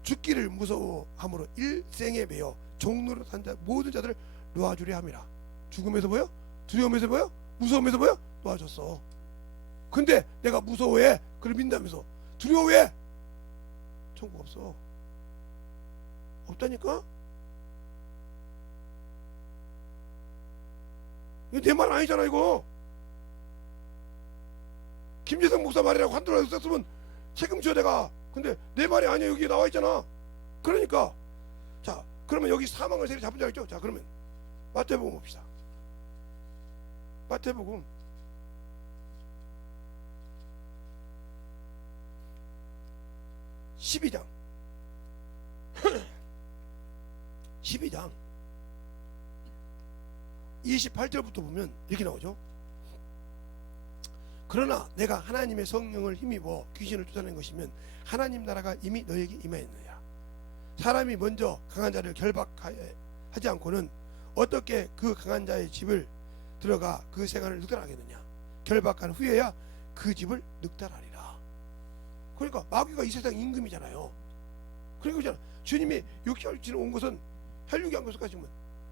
죽기를 무서워함으로 일생에 매여 종로로 산 자 모든 자들을 놓아주려 함이라. 죽음에서 보여? 두려움에서 보여? 무서움에서 보여? 놓아줬어. 근데 내가 무서워해. 그걸 민다면서 두려워해. 천국 없어. 없다니까. 이거 내 말 아니잖아. 이거 김재성 목사 말이라고 한둘라도 썼으면 책임져 내가. 근데 내 말이 아니야. 여기 나와 있잖아. 그러니까 자, 그러면 여기 사망을 세리 잡은 자 있죠. 자, 그러면 마태복음 봅시다. 마태복음 12장 28절부터 보면 이렇게 나오죠. 그러나 내가 하나님의 성령을 힘입어 귀신을 쫓아낸 것이면 하나님 나라가 이미 너에게 임하였느냐. 사람이 먼저 강한 자를 결박하지 않고는 어떻게 그 강한 자의 집을 들어가 그 생활을 늑달하겠느냐. 결박한 후에야 그 집을 늑달하리라. 그러니까 마귀가 이 세상 임금이잖아요. 그러니까 주님이 육체를 온 것은 혈육이 한 것을 가지면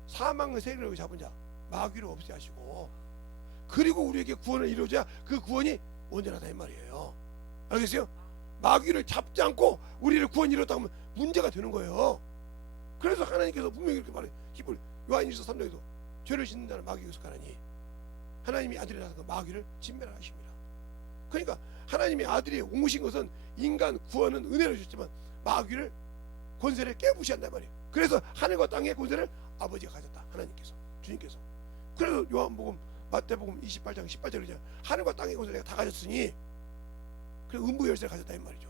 사망의 세력을 잡은 자 마귀를 없애하시고, 그리고 우리에게 구원을 이루어져야 그 구원이 온전하다 이 말이에요. 알겠어요? 마귀를 잡지 않고 우리를 구원 이뤘다 하면 문제가 되는 거예요. 그래서 하나님께서 분명히 이렇게 말해요. 히브리 요한일서 3장에서 죄를 짓는 자는 마귀가 속하나니 하나님이 아들이 나서 마귀를 진멸하십니다. 그러니까 하나님이 아들이 오신 것은 인간 구원은 은혜로 주셨지만 마귀를 권세를 깨부시한단 말이에요. 그래서 하늘과 땅의 권세를 아버지가 가졌다. 하나님께서, 주님께서. 그래서 요한복음 마태복음 28장 18절이잖아요. 하늘과 땅의 권세를 내가 다 가졌으니 그래서 음부 열쇠를 가졌다 이 말이죠.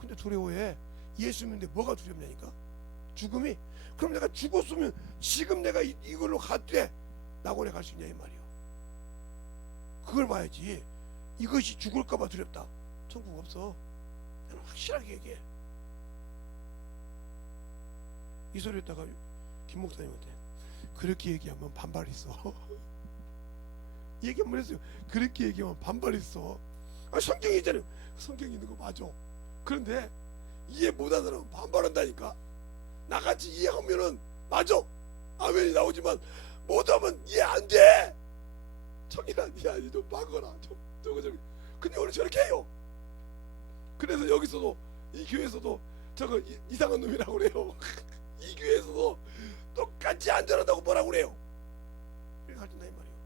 근데 두려워해. 예수 믿는데 뭐가 두렵냐니까. 죽음이. 그럼 내가 죽었으면 지금 내가 이걸로 가되 낙원에 갈 수 있냐 이 말이요. 그걸 봐야지. 이것이 죽을까봐 두렵다. 천국 없어. 나는 확실하게 얘기해. 이 소리 했다가 김 목사님한테 그렇게 얘기하면 반발 있어. 얘기 한번 했어요. 그렇게 얘기하면 반발 있어. 성경이 있잖아요. 성경이 있는 거 맞아. 그런데 이해 못하는 사람은 반발한다니까. 나같이 이해하면은 맞아, 아멘이 나오지만 못하면 이해 안 돼. 청이란 이 아니 좀 바꿔라, 저거 근데 오늘 저렇게 해요. 그래서 여기서도 이 교회에서도 저거 이상한 놈이라고 그래요. 이 교회에서도 똑같이 안전하다고 뭐라고 그래요. 이렇게 가르친다 이 말이에요.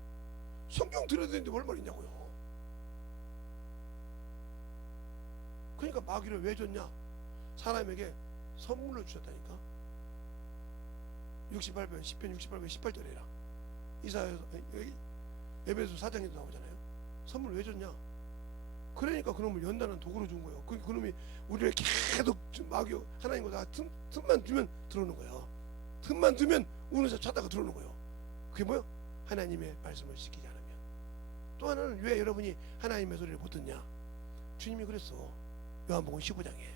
성경 들어야 되는데 뭘 말이냐고요. 그러니까 마귀를 왜 줬냐? 사람에게 선물로 주셨다니까. 68편 10편 68편 18절이라 이사야서 에베소 4장에도 나오잖아요. 선물을 왜 줬냐? 그러니까 그놈을 연단한 도구로 준 거예요. 그놈이 우리를 계속 마귀 하나님과 틈만 주면 들어오는 거예요. 틈만 두면 우는 찾다가 들어오는 거예요. 그게 뭐요? 하나님의 말씀을 지키지 않으면. 또 하나는 왜 여러분이 하나님의 소리를 못 듣냐? 주님이 그랬어. 요한복음 15장에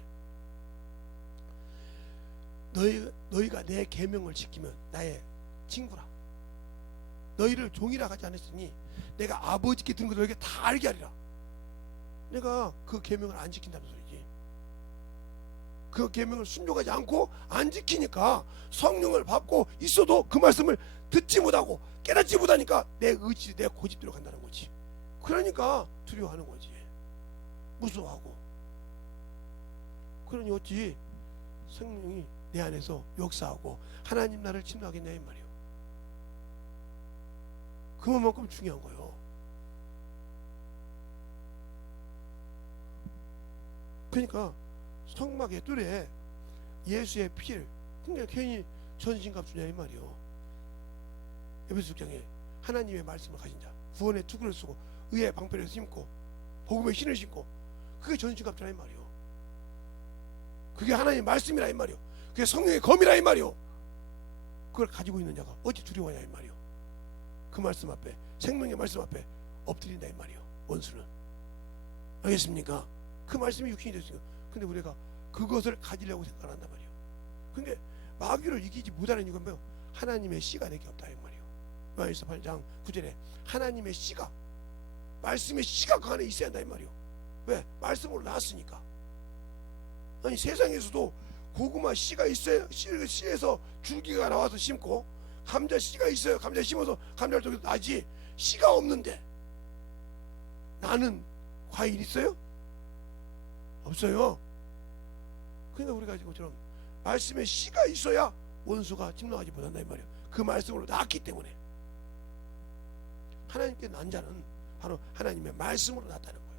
너희가 내 계명을 지키면 나의 친구라. 너희를 종이라 하지 않았으니 내가 아버지께 들은 것을 너희에게 다 알게 하리라. 내가 그 계명을 안 지킨다는 소리지. 그 계명을 순종하지 않고 안 지키니까 성령을 받고 있어도 그 말씀을 듣지 못하고 깨닫지 못하니까 내 의지, 내 고집대로 간다는 거지. 그러니까 두려워하는 거지. 무서워하고. 그러니 어찌 성령이 내 안에서 역사하고 하나님 나를 침노하겠냐 이 말이에요. 그만큼 중요한 거예요. 그러니까 성막의 뜰에 예수의 피를 그러니까 괜히 전신갑 주냐 이 말이요. 에베소 6장에 하나님의 말씀을 가진 자, 구원의 투구를 쓰고 의의 방패를 심고 복음의 신을 신고, 그게 전신갑 주냐 이 말이요. 그게 하나님의 말씀이라 이 말이요. 그게 성령의 검이라 이 말이요. 그걸 가지고 있는 자가 어찌 두려워하냐 이 말이요. 그 말씀 앞에, 생명의 말씀 앞에 엎드린다 이 말이요. 원수는. 알겠습니까? 그 말씀이 육신이 됐으니까. 근데 우리가 그것을 가지려고 생각한단 말이에요. 근데 마귀를 이기지 못하는 이유가 뭐예요? 하나님의 씨가 내게 없다 이 말이에요. 요한일서 8장 9절에 하나님의 씨가, 말씀의 씨가 그 안에 있어야 한다 이 말이에요. 왜? 말씀으로 나왔으니까. 아니 세상에서도 고구마 씨가 있어야 씨에서 줄기가 나와서 심고, 감자 씨가 있어요. 감자 심어서 감자를 쪽에서 나지. 씨가 없는데 나는 과일 있어요? 없어요. 그러니까 우리가 지금처럼 말씀에 씨가 있어야 원수가 침노하지 못한다 이 말이에요. 그 말씀으로 낳았기 때문에. 하나님께 난 자는 바로 하나님의 말씀으로 낳았다는 거예요.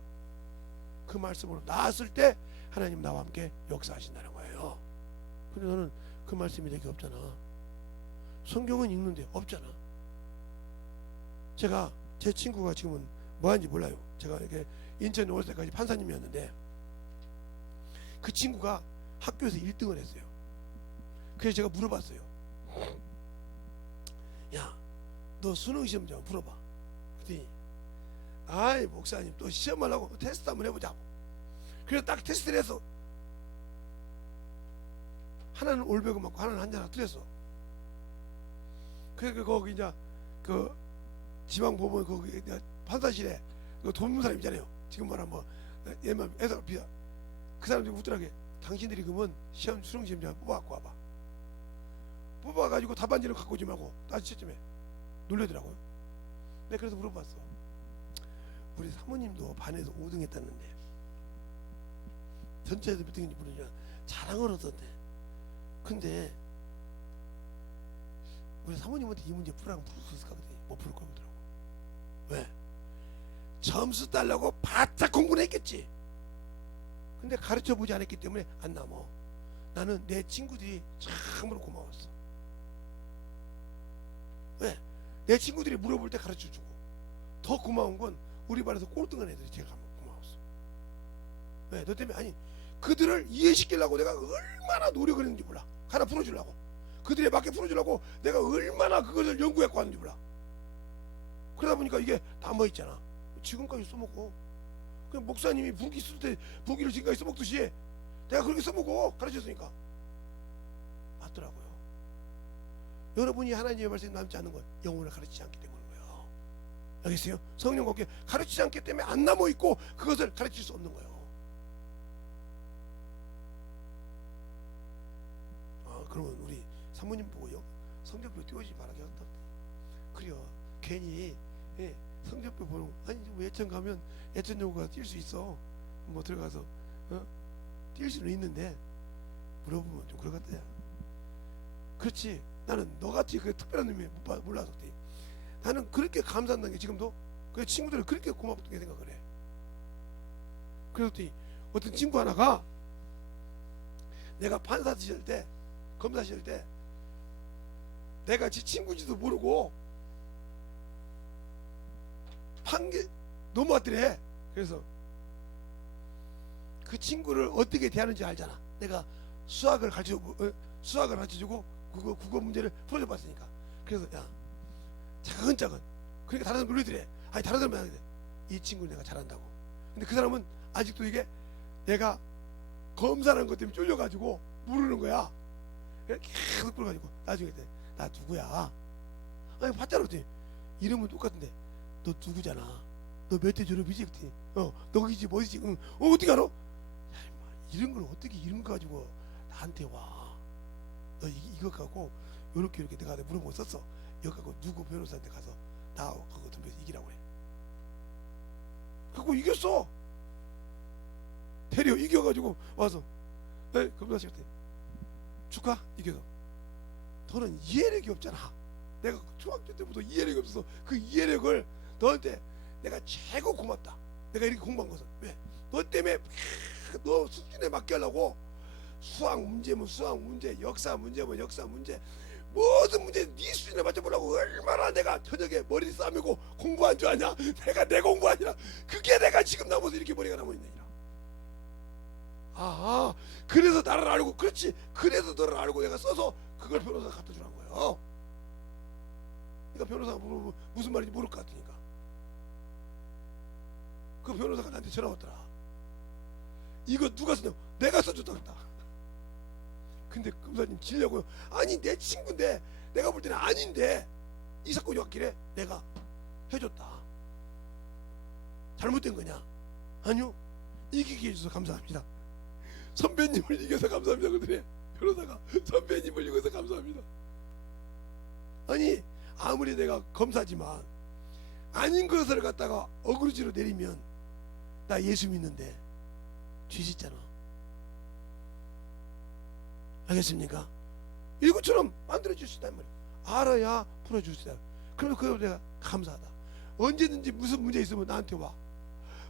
그 말씀으로 낳았을 때 하나님 나와 함께 역사하신다는 거예요. 근데 너는 그 말씀이 내게 없잖아. 성경은 읽는데 없잖아. 제가, 제 친구가 지금은 뭐하는지 몰라요. 제가 이렇게 인천에 올 때까지 판사님이었는데 그 친구가 학교에서 1등을 했어요. 그래서 제가 물어봤어요. 야, 너 수능 시험 좀 풀어봐. 그랬더니 아이 목사님 또 시험하려고 테스트 한번 해보자고. 그래서 딱 테스트를 해서 하나는 올백을 맞고 하나는 한자나 틀렸어. 그래서 거기 이제 그 지방법원 거기 판사실에 그 돕는 사람 있잖아요. 지금 말하면 뭐 얘만 애들 비자 그 사람들이 웃더라게. 당신들이 그러면 시험 수능 시험장 뽑아갖고 와봐. 뽑아가지고 답안지를 갖고 오지 말고 다시 채점해. 놀래더라고요. 내가 그래서 물어봤어. 우리 사모님도 반에서 5등 했다는데 전체에서 몇 등인지 모르지만 자랑을 하던데. 근데 우리 사모님한테 이 문제 풀라고 풀 수 있을까 그랬더니 못 풀 거더라고. 왜? 점수 달라고 바짝 공부를 했겠지. 근데 가르쳐보지 않았기 때문에 안 남어. 나는 내 친구들이 참으로 고마웠어. 왜? 내 친구들이 물어볼 때 가르쳐주고, 더 고마운 건 우리 반에서 꼴등한 애들이 제가 고마웠어. 왜? 너 때문에. 아니 그들을 이해시키려고 내가 얼마나 노력을 했는지 몰라. 하나 풀어주려고, 그들에 맞게 풀어주려고 내가 얼마나 그것을 연구했고 하는지 몰라. 그러다 보니까 이게 남아있잖아. 지금까지 써먹고. 그냥 목사님이 불기 쓸 때 불기를 지금까지 써먹듯이 내가 그렇게 써먹고 가르쳤으니까 맞더라고요. 여러분이 하나님의 말씀이 남지 않는 건 영혼을 가르치지 않기 때문이에요. 알겠어요? 성령과 함께 가르치지 않기 때문에 안 남아있고 그것을 가르칠 수 없는 거예요. 그러면 우리 사모님 보고 성적표 띄우지 말아야 한다. 그래요. 괜히 성적표 보는 아니 뭐 예천 가면 예천 여고가 뛸 수 있어. 뭐 들어가서 뛸 수는 있는데 물어보면 좀 그러겠다. 야. 그렇지. 나는 너같이 그 특별한 놈이 몰라서 그래. 나는 그렇게 감사한다는 게 지금도 그 친구들은 그렇게 고맙게 생각을 해. 그랬더니 어떤 친구 하나가 내가 판사 시절 때 검사 시절 때 내가 지 친구인지도 모르고 판결 넘어왔더래. 그래서 그 친구를 어떻게 대하는지 알잖아. 내가 수학을 가르쳐주고 국어 문제를 풀어줘 봤으니까. 그래서 야 차근차근 그러니까 다른 사람 놀리더래. 아니 다른 사람은 하는데 이 친구는 내가 잘한다고. 근데 그 사람은 아직도 이게 내가 검사라는 것 때문에 쫄려가지고 모르는 거야. 계속 불러가지고 나중에 나 누구야? 아니 봤잖아. 그랬더니 이름은 똑같은데 너 누구잖아. 너 몇 대 졸업이지? 그랬더니 너기지 뭐지? 응. 어떻게 알아? 야 임마 이런 걸 어떻게 이런 거 가지고 나한테 와. 너 이거 갖고 요렇게 내가 물어보고 썼어. 이거 갖고 누구 변호사한테 가서 나 그거 덤벼서 이기라고 해. 그거 이겼어. 대려 이겨가지고 와서 검사실 때 축하 이겨서 너는 이해력이 없잖아. 내가 중학교 때부터 이해력이 없어서 그 이해력을 너한테 내가 최고 고맙다. 내가 이렇게 공부한 것은 왜? 너 때문에 너 수준에 맞게 하려고 수학 문제면 수학 문제, 역사 문제면 역사 문제, 모든 문제 네 수준에 맞춰보려고 얼마나 내가 저녁에 머리 싸매고 공부한 줄 아냐? 내가 내 공부 아니라 그게 내가 지금 남아서 이렇게 머리가 남아있느니라. 아 그래서 나를 알고 그렇지. 그래서 너를 알고 내가 써서 그걸 변호사가 갖다 주라는 거예요. 그러니까 변호사가 무슨 말인지 모를 것 같으니까 그 변호사가 나한테 전화 왔더라. 이거 누가 썼냐고. 내가 써줬다 그랬다. 근데 검사님 지려고요. 아니 내 친구인데 내가 볼 때는 아닌데 이 사건이 왔길래 내가 해줬다. 잘못된 거냐? 아니요. 이기게 해줘서 감사합니다. 선배님을 이겨서 감사합니다. 그러더니 변호사가 선배님을 이겨서 감사합니다. 아니 아무리 내가 검사지만 아닌 것을 갖다가 어그러지로 내리면 나 예수 믿는데 죄 짓잖아. 알겠습니까? 이것처럼 만들어줄 수 있단 말이야. 알아야 풀어줄 수 있다. 그러면 그거 내가 감사하다. 언제든지 무슨 문제 있으면 나한테 와.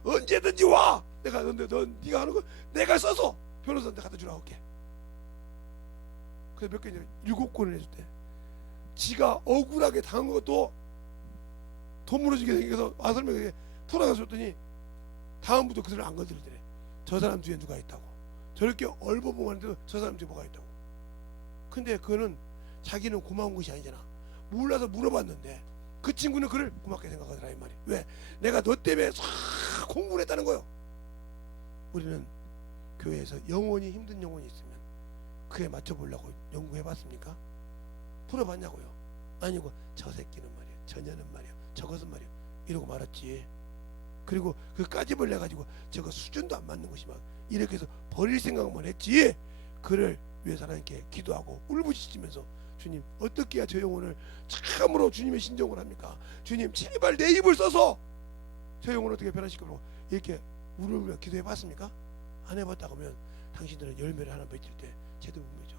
언제든지 와. 내가 네가 하는 거 내가 써서 변호사한테 갖다 주라고 할게. 그래서 몇 개 7권을 해줬대. 지가 억울하게 당한 것도 돈 물어주게 생겨서 아설명에게 풀어서 줬더니 다음부터 그 사람 안 건드리더래. 저 사람 뒤에 누가 있다고. 저렇게 얼버무하는데도 저 사람 뒤에 뭐가 있다고. 근데 그거는 자기는 고마운 것이 아니잖아. 몰라서 물어봤는데 그 친구는 그를 고맙게 생각하더라 이 말이. 왜? 내가 너 때문에 싹 공부를 했다는 거요. 우리는 교회에서 영혼이 힘든 영혼이 있으면 그에 맞춰보려고 연구해봤습니까? 풀어봤냐고요? 아니고 저 새끼는 말이야, 저녀는 말이야, 저것은 말이야 이러고 말았지. 그리고 그 까집을 내가지고 저거 수준도 안 맞는 것이 막 이렇게 해서 버릴 생각만 했지. 그를 위해서 하나님께 기도하고 울부짖으면서 주님 어떻게 해야 저 영혼을 참으로 주님의 신정을 합니까? 주님 제발 내 입을 써서 저 영혼을 어떻게 변화시키려고 이렇게 울으며 기도해 봤습니까? 안 해봤다 그러면 당신들은 열매를 하나 맺을 때 제대로 못 맺어.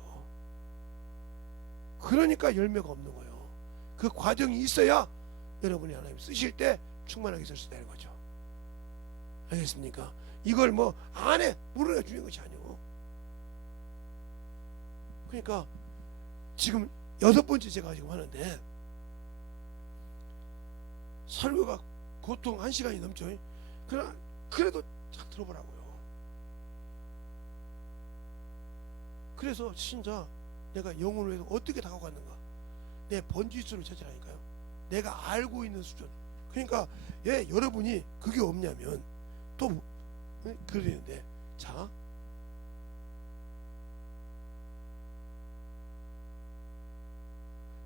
그러니까 열매가 없는 거예요. 그 과정이 있어야 여러분이 하나님 쓰실 때 충만하게 쓸 수 있다는 거죠. 알겠습니까? 이걸 뭐 안 해 모르는 중요한 것이 아니고. 그러니까 지금 6번째 제가 지금 하는데 설교가 보통 1시간이 넘죠. 그러나 그래도 잘 들어보라고요. 그래서 진짜 내가 영혼을 위해서 어떻게 다가갔는가 내 번지수를 찾으라니까요. 내가 알고 있는 수준. 그러니까 여러분이 그게 없냐면 또 그러는데 자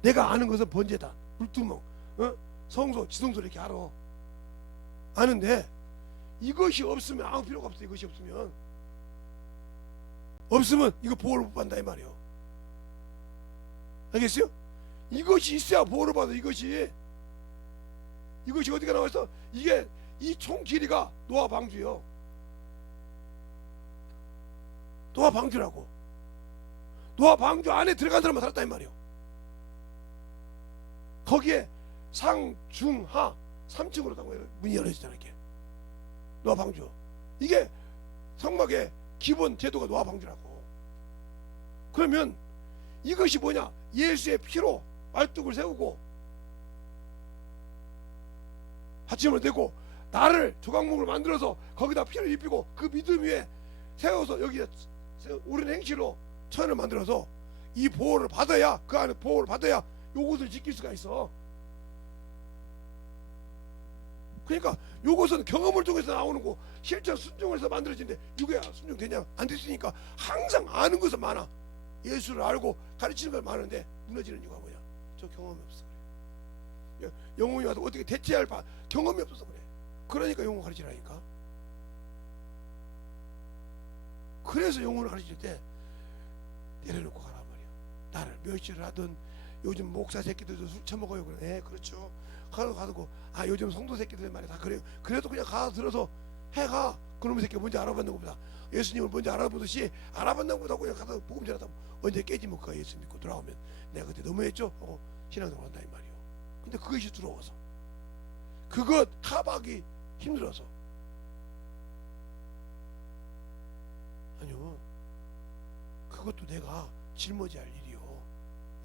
내가 아는 것은 번제다, 물두멍, 성소, 지성소 이렇게 알아. 아는데 이것이 없으면 아무 필요가 없어. 이것이 없으면 이거 보호를 못 받는다 이 말이에요. 알겠어요? 이것이 있어야 보호를 받아. 이것이 어디가 나와있어? 이게 이 총 길이가 노아 방주요. 노아 방주라고. 노아 방주 안에 들어간 사람만 살았다 이 말이요. 거기에 상, 중, 하 3층으로 문이 열어지잖아. 이게 노아 방주. 이게 성막의 기본 제도가 노아 방주라고. 그러면 이것이 뭐냐? 예수의 피로 말뚝을 세우고 받침을 대고 나를 조각목을 만들어서 거기다 피를 입히고 그 믿음 위에 세워서 여기에 옳은 행실로 천을 만들어서 이 보호를 받아야, 그 안에 보호를 받아야 요것을 지킬 수가 있어. 그러니까 요것은 경험을 통해서 나오는 거, 실천 순종을 해서 만들어진데 이거야 순종되냐? 안 됐으니까 항상 아는 것은 많아. 예수를 알고 가르치는 건 많은데 무너지는 이유가 뭐야? 저 경험이 없어 그래. 영혼이 와서 어떻게 대체할 경험이 없어서 그래. 그러니까 영혼 가르치라니까. 그래서 영혼을 가르칠 때 내려놓고 가란 말이야. 나를 멸시를 하든 요즘 목사 새끼들도 술 처먹어요. 그래. 그렇죠. 가고 요즘 성도 새끼들 말이야 다 그래요. 그래도 그냥 가서 들어서 해가. 그놈의 새끼 뭔지 알아봤는 것보다 예수님을 뭔지 알아보듯이 알아봤는 것보다 그냥 가서 복음 전하다 언제 깨지면 그가 예수 믿고 돌아오면 내가 그때 너무했죠 하고 신앙생활 한다 이 말이요. 근데 그것이 두려워서, 그것 타박이 힘들어서. 아니요, 그것도 내가 짊어져야 할 일이요.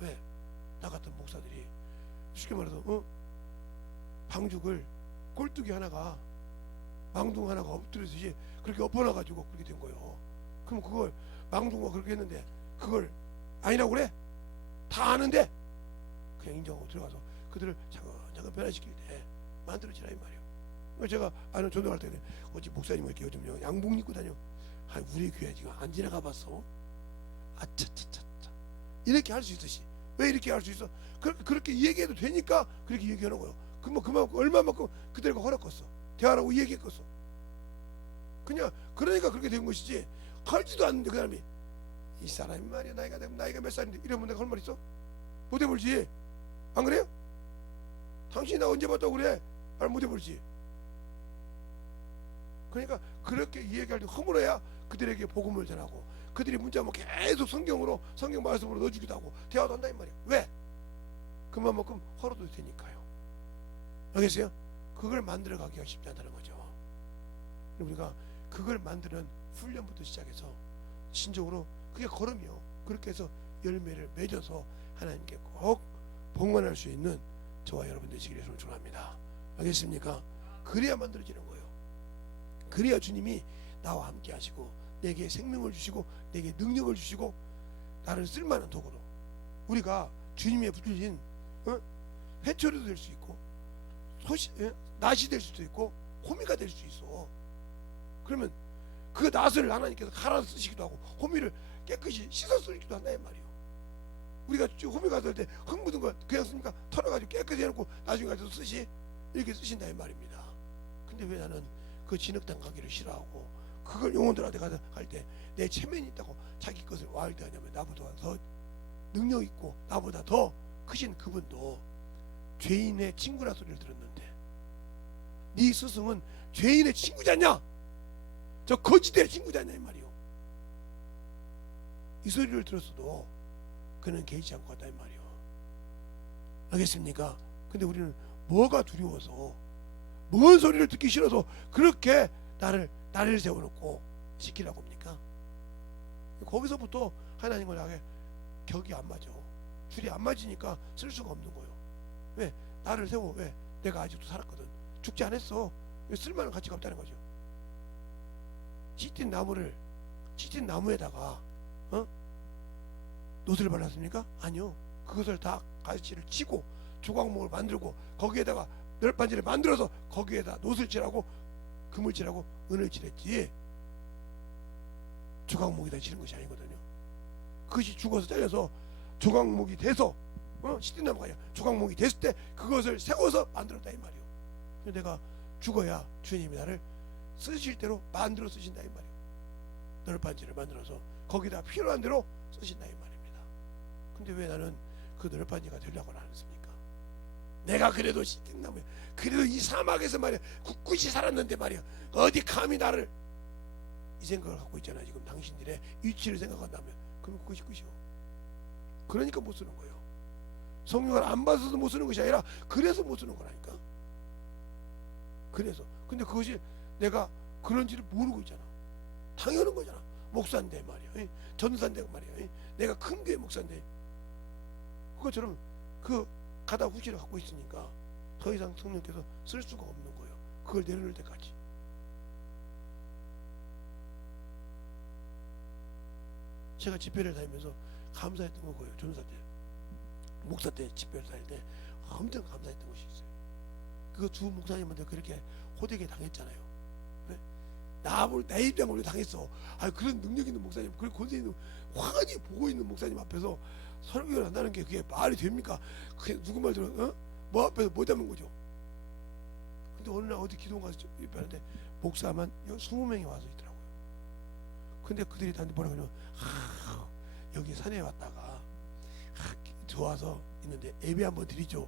왜? 나 같은 목사들이 쉽게 말해서 방죽을 꼴뚜기 하나가 망둥 하나가 엎드려듯이 그렇게 엎어놔가지고 그렇게 된 거예요. 그럼 그걸 망둥가 그렇게 했는데 그걸 아니라고 그래? 다 아는데 그냥 인정하고 들어가서 그들을 차근차근 변화시킬 때 만들어지라 이 말이에요. 제가 아는 전도할 때 어찌 목사님 이렇게 요즘 양복 입고 다녀? 우리 교회 지금 안 지나가 봤어? 아차차차차 이렇게 할 수 있듯이. 왜 이렇게 할 수 있어? 그렇게 얘기해도 되니까 그렇게 얘기하는 거예요. 그만큼 얼마만큼 그들과 허락했어. 대하라고 얘기했겠어. 그냥 그러니까 그렇게 된 것이지. 할지도 않는데 그 사람이 이 사람이 말이야 나이가 몇 살인데 이러면 내가 할 말 있어? 못 해볼지. 안 그래요? 당신이 나 언제 봤다고 그래? 말 못 해볼지. 그러니까 그렇게 얘기할 때 허물어야 그들에게 복음을 전하고 그들이 문자 뭐 계속 성경 말씀으로 넣어주기도 하고 대화도 한다 이 말이야. 왜? 그만큼 허락도 되니까요. 알겠어요? 그걸 만들어가기가 쉽지 않다는 거죠. 우리가 그걸 만드는 훈련부터 시작해서 신적으로 그게 걸음이요. 그렇게 해서 열매를 맺어서 하나님께 꼭 봉헌할 수 있는 저와 여러분 되시기를 소원합니다. 알겠습니까? 그래야 만들어지는 거예요. 그래야 주님이 나와 함께 하시고 내게 생명을 주시고 내게 능력을 주시고 나를 쓸만한 도구로 우리가 주님의 붙들린 회초리도 될 수 있고 낫이 될 수도 있고 호미가 될 수 있어. 그러면 그 낫을 하나님께서 갈아 쓰시기도 하고 호미를 깨끗이 씻어 쓰기도 한다 이 말이에요. 우리가 호미 갔을 때 흙 묻은 거 그냥 씁니까? 털어가지고 깨끗이 해놓고 나중에 가서 이렇게 쓰신다 이 말입니다. 근데 왜 나는 그 진흙탕 가기를 싫어하고 그걸 영혼들한테 갈 때 내 체면이 있다고 자기 것을 와할 때 하냐면 나보다 더 능력 있고 나보다 더 크신 그분도 죄인의 친구라 소리를 들었는데 네 스승은 죄인의 친구잖냐? 저 거짓의 친구잖냐 이 말이요. 이 소리를 들었어도 그는 개의치 않고 갔다 이 말이요. 알겠습니까? 근데 우리는 뭐가 두려워서 뭔 소리를 듣기 싫어서 그렇게 나를 세워놓고 지키라고 합니까? 거기서부터 하나님과 나에게 격이 안 맞아. 줄이 안 맞으니까 쓸 수가 없는 거예요. 왜? 나를 세워. 왜? 내가 아직도 살았거든. 죽지 않았어. 쓸만한 가치가 없다는 거죠. 찢긴 나무에다가 노스를 발랐습니까? 아니요. 그것을 다 가시를 치고 조각목을 만들고 거기에다가 널빤지를 만들어서 거기에다 노스를 칠하고 금을 칠하고 은을 칠했지 조각목에다 치는 것이 아니거든요. 그것이 죽어서 잘려서 조각목이 돼서 찢긴 나무가 아니라 조각목이 됐을 때 그것을 세워서 만들었다 이 말이요. 내가 죽어야 주님이 나를 쓰실 대로 만들어 쓰신다 이 말이에요. 널빤지를 만들어서 거기다 필요한 대로 쓰신다 이 말입니다. 근데 왜 나는 그 널판지가 되려고 안 했습니까? 내가 그래도 시팅나무야, 그래도 이 사막에서 말이야 굳굳이 살았는데 말이야 어디 감히 나를, 이 생각을 갖고 있잖아. 지금 당신들의 위치를 생각한다면 그럼 그것이 끝이요. 그러니까 못 쓰는 거예요. 성경을 안 봐서도 못 쓰는 것이 아니라 그래서 못 쓰는 거라니까. 그래서 근데 그것이 내가 그런지를 모르고 있잖아. 당연한 거잖아. 목사인데 말이야, 전사인데 말이야, 내가 큰 교회 목사인데 그것처럼 그 가다 후지를 갖고 있으니까 더 이상 성령께서 쓸 수가 없는 거예요. 그걸 내려놓을 때까지. 제가 집회를 다니면서 감사했던 건 거예요. 전사 때, 목사 때 집회를 다닐 때 엄청 감사했던 것이 있어요. 그 두 목사님한테 그렇게 호되게 당했잖아요. 네? 내 입장으로 당했어. 그런 능력 있는 목사님, 그런 권세 있는, 환히 보고 있는 목사님 앞에서 설교를 한다는 게 그게 말이 됩니까? 그게 누구 말 들어? 뭐 앞에서 못 잡는 거죠. 근데 어느 날 어디 기도원 가서 입하는데 목사만 20명이 와서 있더라고요. 근데 그들이 나한테 뭐라 그러냐면, 여기 산에 왔다가 좋아서 있는데 예배 한번 드리죠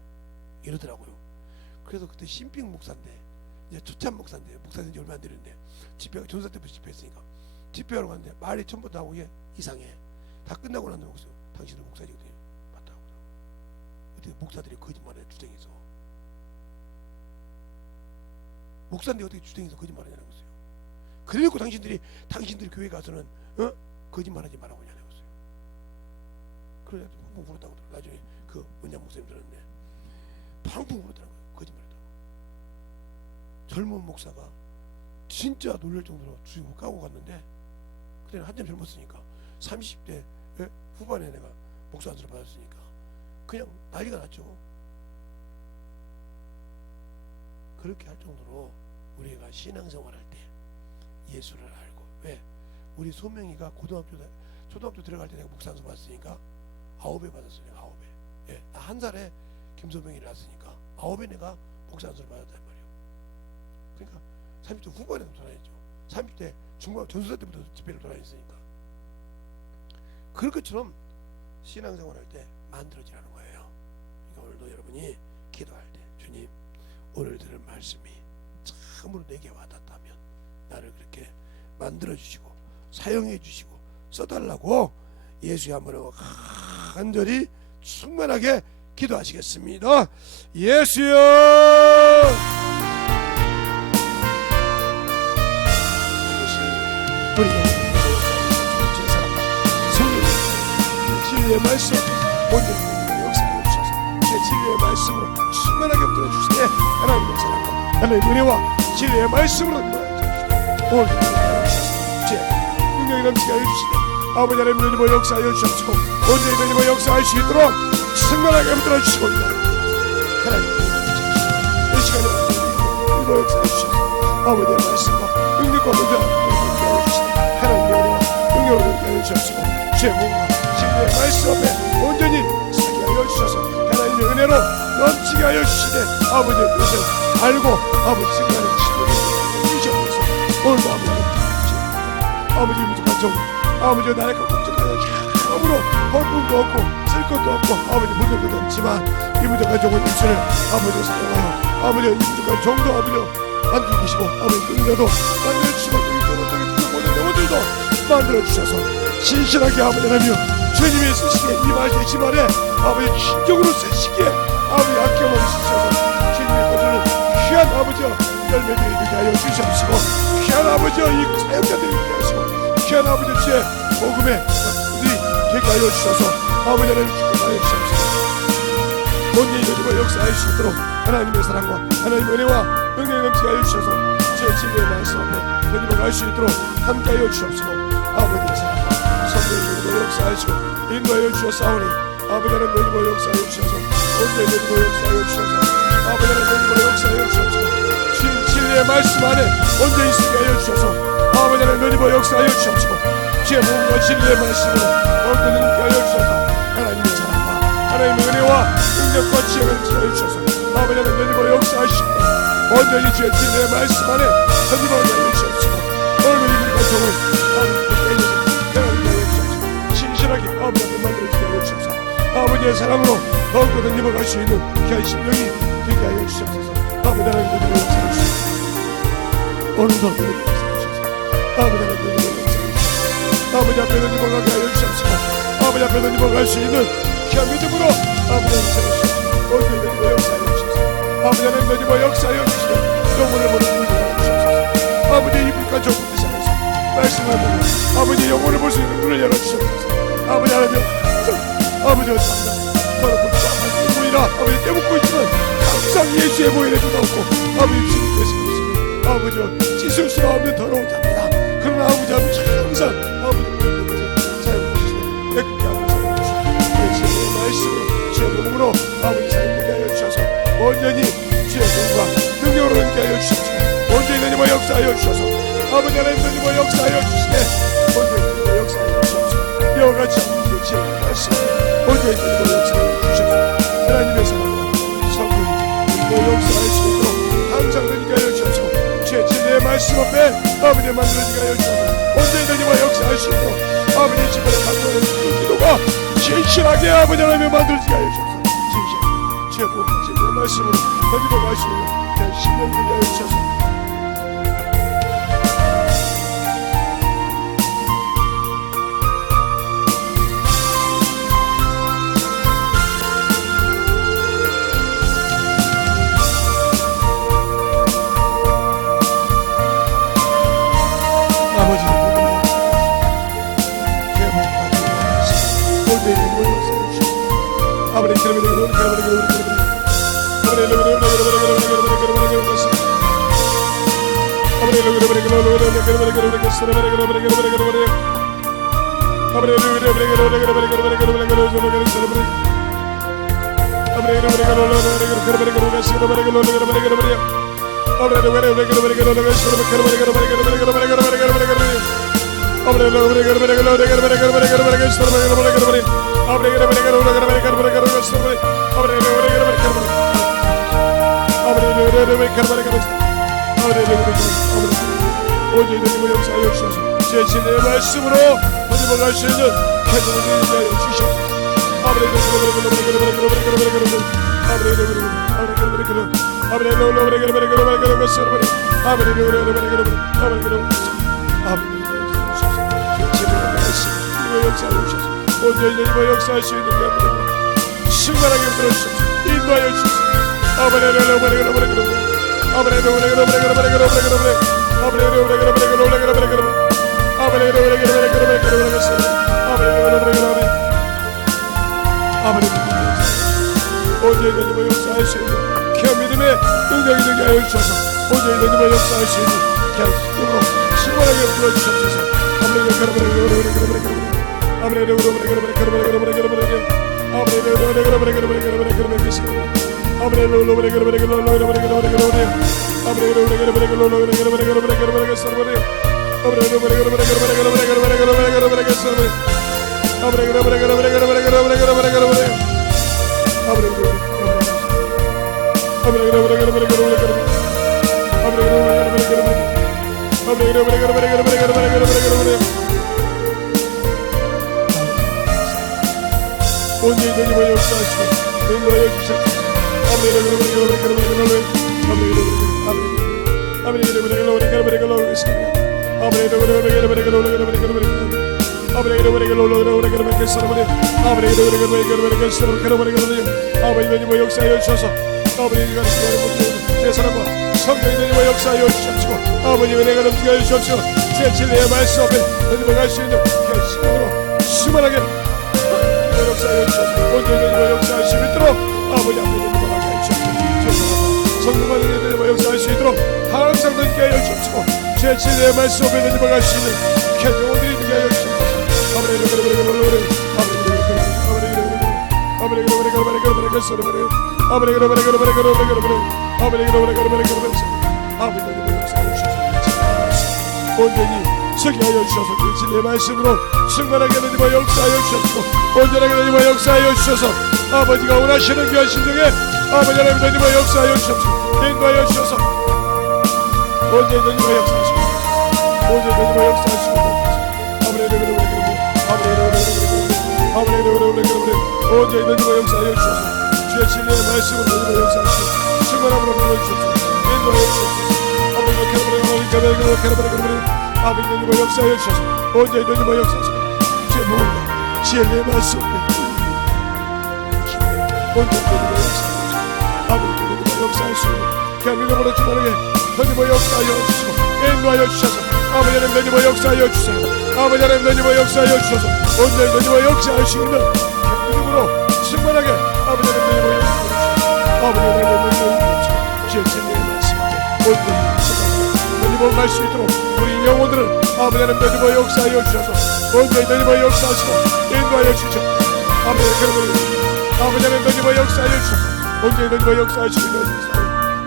이러더라고요. 그래서 그때 신빙 목사인데, 이제 초참 목사인데, 목사된 지 얼마 안 되는데 집회가 전사 때부터 집회했으니까 집회하러 갔는데 말이 처음부터 하고 이상해. 다 끝나고 난 다음에 당신은 목사지거든요. 맞다고. 어떻게 목사들이 거짓말해 주댕이서, 목사인데 어떻게 주댕이서 거짓말하냐는 거예요. 그래놓고 당신들이 교회 가서는 거짓말하지 말라고 하냐는 거예요. 그래서 펑펑 울었다고. 나중에 그 원장 목사님 들었는데 펑펑 울었더라고요. 거짓말했다고. 젊은 목사가 진짜 놀랄 정도로 주임을 까고 갔는데, 그때는 한참 젊었으니까 30대 후반에 내가 목사 안수를 받았으니까 그냥 난리가 났죠. 그렇게 할 정도로 우리가 신앙생활할 때 예수를 알고, 왜? 우리 소명이가 초등학교 들어갈 때 내가 목사 안수 받았으니까 9배 받았어요. 내가 9배. 나 1살에 김소명이 낳았으니까 9배 내가 목사 안수를 받았단 말이에요. 그러니까 30대 후반에 돌아다녔죠. 30대 중반 전수사 때부터 집회를 돌아다녔으니까. 그럴 것처럼 신앙생활할 때 만들어지라는 거예요. 그러니까 오늘도 여러분이 기도할 때, 주님, 오늘 들은 말씀이 참으로 내게 와닿다면 나를 그렇게 만들어주시고 사용해주시고 써달라고 예수의 한번으로 간절히 충만하게 기도하시겠습니다. 예수여, 우리가 성령의 진리의 말씀 온전히 역사해 주셔서 제 진리의 말씀으로 충만하게 들어주시되, 하나님의 사랑과 하나님의 은혜와 진리의 말씀으로 인도하여 오늘 제 능력이 넘치게 해주시되, 아버지 하나님 은혜로 역사하여 주시옵시고 온전히 은혜로 역사할 수 있도록 충만하게 들어주시고, 하나님 이 시간에 은혜로 역사해 주셔서 아버지의 말씀과 능력과 은혜로 하나님의 은혜와 능력을 하여 주옵시고, 제 몸과 진리의 말씀 앞에 온전히 서게 하여 주셔서 하나님의 은혜로 넘치게 하여 주시되, 아버지의 뜻을 알고 아버지 생각하는 진리를 주시옵소서. 오늘도 아버지의 부족한 종, 아버지의 나의 부족하여 아무로 벌품도 없고 쓸 것도 없고 아버지 묻을 것도 없지만 이 부족한 종의 입술을 아버지 사용하여 아버지의 이 부족한 종도 아버지 만들어주시고, 아버지 능력도 만들어주시고, 모든 영혼들도 만들어주셔서 신실하게 아버지 하나님 주님이 쓰시기에 이 말씀의 지말에 아버지 진정으로 쓰시기에 아버지 아껴버리 주셔서 주님의 것을 귀한 아버지여 열매들이 되게 하여 주시옵시고, 귀한 아버지여 이 사역자들이 되게 하시고, 귀한 아버지여 주의 복음에 우리 되게 하여 주셔서 아버지 하나님 축복하여 주시옵시고, 온전히 이루고 역사할 수 있도록 하나님의 사랑과 하나님의 은혜와 능력이 넘치게 하여 주셔서 제 진리의 말씀 앞에 되도록 할 수 있도록 함께하여 주옵시고, 아버지의 사랑과 성령의 이루고 역사하시고 인도하여 주셨사오니 아버지 하나님 이루고 역사하여 주셔서 온전히 이루고 역사하여 주셔서 아버지 하나님 이루고 역사하여 주옵시고, 주님 진리의 말씀 안에 온전히 있게 하여 주셔서 아버지 하나님 이루고 역사하여 주옵시고, 제 몸과 진리의 말씀으로 온전히 있게 하여 주셔서 하나님의 사랑과 하나님의 은혜와 능력과 지혜를 지하여 주셔서 아버지 하나님 이루고 역사하시고 온전히 주의 진리의 말씀 안에 선임하게 하여 주옵시고, 오늘도 이 가정을 아버지 신실하게 아버지한테 만들어주게 하여 주옵소서. 아버지의 하나님의 사랑으로 더욱더 던져갈 수 있는 귀한 심령이 되게 하여 주시옵소서. 아버지 하나님 던져볼 역사해 주시옵소서. 오늘도 던져볼 역사해 주시옵소서. 아버지 하나님 던져볼 역사해 주시옵소서. 아버지 앞에 던져볼 하여 주시옵소서. 아버지 앞에 던져볼 수 있는 귀한 믿음으로 아버지 하나님 세우시옵소서. 오늘 던져볼 역사해 주시옵소서. 아버지 하나님 던져볼 역사해 주시옵소서. 영혼을 보는 눈을 열어주시옵소서. 아버지 이불과 좁은 듯이 하면서 말씀을 보고 아버지 영혼을 볼 수 있는 눈을 열어주시옵소서. 아버지 하나님 아버지가 참다 더럽고 참한 부인이라 아버지 깨묻고 있지만 항상 예수의 보혈에 주었고 아버지 주님께서 아버지 씻을 수 없는 더러운 자입니다. 그러나 아버지 항상 아버지 보혈의 것을 사용해주시고 깨끗게 아버지 사용해주시고 주의 말씀으로 주의 몸으로 아버지 사용되게 하여 주셔서 온전히 주의 몸과 능력으로 함께 하여 주시옵소서. 온전히 내님의 역사하여 주셔서 아버지 하나님 내님의 역사하여 주시되 온전히 내님의 역사하여 주셔서 이와 같이 주의 말씀 온전히 내님의 역사하여 주셔서 하나님의 사랑과 성령이 내님의 역사할 수 있도록 항상 되게 하여 주셔서 주의 진리의 말씀 앞에 아버지 만들어지게 하여 주셔서 온전히 내님의 역사할 수 있도록 아버지 집안에 강구하는 그 기도가 진실하게 아버지 하나님의 만들어지게 하여 주셔서 진실 주의 복 진리의 말씀으로 던지고 갈 수 있는 그런 신령이 되게 하여 주셔서 주의 진리의 말씀으로 던져갈 수 있는 캐주를 하여 주시옵소서. 온전히 역사할 수 있는 게 신발하게 들어주셔서 인도하여 주셔서 온전히 내님의 역사할 수 있는 귀한 믿음의 능력이 되게 하여 주셔서 온전히 내님의 역사할 수 있는 귀한 힘으로 신발하게 들어주셔서 온전히 내님의 역사하시고 인도하여 주시옵소서. 아버지 역사하여 주셔서 아버지가 제 사랑과 성령이 내님의 역사하여 주시옵시고 아버지 은혜가 넘치게 하여 주시옵시고 제 진리의 말씀 앞에 내님을 갈 수 있는 힘으로 수만하게 역사하여 주셔서 온전히 내님의 역사할 수 있도록 아버지 앞에 내님을 하게 하여 주시옵소서. 성령과 내님의 역사할 수 있도록 항상 되게 하여 주시옵시고 제 진리의 말씀 앞에 내님을 갈 수 있는 개정원들이 되게 하여 주시옵소서. 온전히 서게 하여 주셔서 진리의 말씀으로 충만하게 내님의 역사하여 주셨고 온전하게 내님의 역사하여 주셔서 아버지가 원하시는 귀한 심령에 아버지 하나님 내님의 역사하여 주셨고 인도하여 주셔서 온전히 내님의 역사하시고 온전히 내님의 역사하시고 온전히 너희와 역사하여 주셔서 주의 진리의 말씀으로 너희와 역사하시고 충만함으로 불러주셔서 인도하여 주셔서 아버지 너희와 역사하여 주셔서 온전히 너희와 역사하시고 주의 무언가 진리의 말씀으로 온전히 너희와 역사하여 주셔서 아버지 너희와 역사하시고 그냥 믿음으로 주님에게 너희와 역사하여 주시고 인도하여 주셔서 아버지 하나님 너희와 역사하여 주세요. 아버지 하나님 너희와 역사하여 주셔서 온전히 너희와 역사하시는 그냥 믿음으로 충만하게 아버지 하나님 너희와 역사하여 주셔서 아버지 하나님 너희와 역사하여 주의 진리의 말씀에 온전히 충만하게 너희와 갈 수 있도록 우리 영혼들을 아버지 하나님 너희와 역사하여 주셔서 온전히 너희와 역사하시고 인도하여 주셔서 아버지 하나님 너희와 역사하여 주셔서 온전히 너희와 역사하시고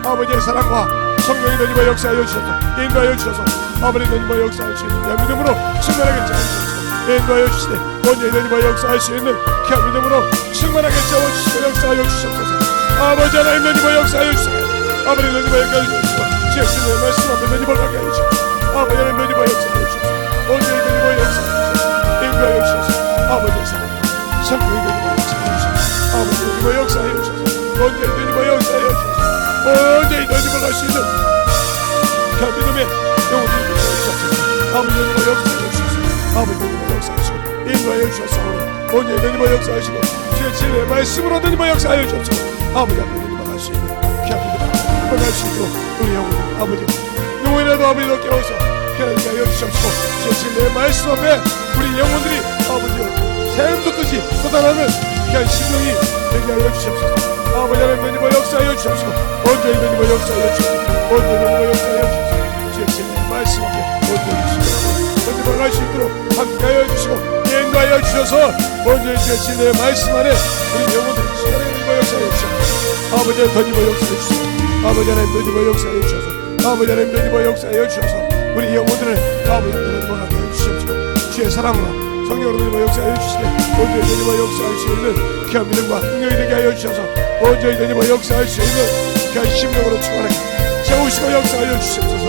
아버지의 사랑과 성령이 너희와 역사하여 주셔서 인도하여 주셔서 아버지 너희와 역사할 수 있는 귀한 믿음으로 충만하게 채워주셔서 인도하여 주시되 온전히 너희와 역사할 수 있는 귀한 믿음으로 충만하게 채워주시고 역사하여 주시옵소서. 아버지 하나님 너희와 역사하여 주세요. 아버지 너희와 역사하여 주시고 주의 말씀 앞에 너희와 가게 하여 주시고 아버지 하나님 너희와 역사하여 주셔서 온전히 너희와 역사하여 주셔서 인도하여 주셔서 아버지의 사랑과 성령이 너희와 역사하여 주셔서 아버지 너희와 역사하여 주셔서 온전히 너희와 역사하여 주셔서 온전히 너희와 갈 수 있는 그 믿음의 영혼들이 되어주셔서 아버지 너희와 역사하여 주셔서 아버지 너희와 역사하시고 인도하여 주셔서 온전히 너희와 역사하시고 주의 진리의 말씀으로 너희와 역사하여 주셔서 아버지 앞에 너희와 갈 수 있는 그 믿음을 갈 수 있도록 우리 영혼들 아버지 누구이라도 아버지도 깨워서 깨닫게 하여 주시옵시고 주의 진리의 말씀 앞에 우리 영혼들이 아버지여 샘 돋듯이 쏟아나는 귀한 심령이 되게 하여 주시옵소서. 아버지 하나님 너희와 역사하여 주옵시고 온전히 너희와 역사하여 주옵시고 온전히 너희와 역사하여 주옵시고 주의 진리의 말씀 앞에 온전히 주시고 너희와 갈 수 있도록 함께하여 주시고 인도하여 주셔서 온전히 주의 진리의 말씀 안에 우리 영혼들이 시간에 너희와 역사하여 주옵소서. 아버지 하나님 너희와 역사하여 주시고 아버지 하나님 너희와 역사하여 주셔서 아버지 하나님 너희와 역사하여 주셔서 우리 영혼들을 아버지 하나님 너희와 가게 하여 주시옵시고 주의 사랑으로 성령으로 너희와 역사하여 주시되 온전히 너희와 역사할 수 있는 귀한 믿음과 능력이 되게 하여 주셔서 온전히 너희와 역사할 수 있는 귀한 심령으로 충만하게 채우시고 역사하여 주시옵소서.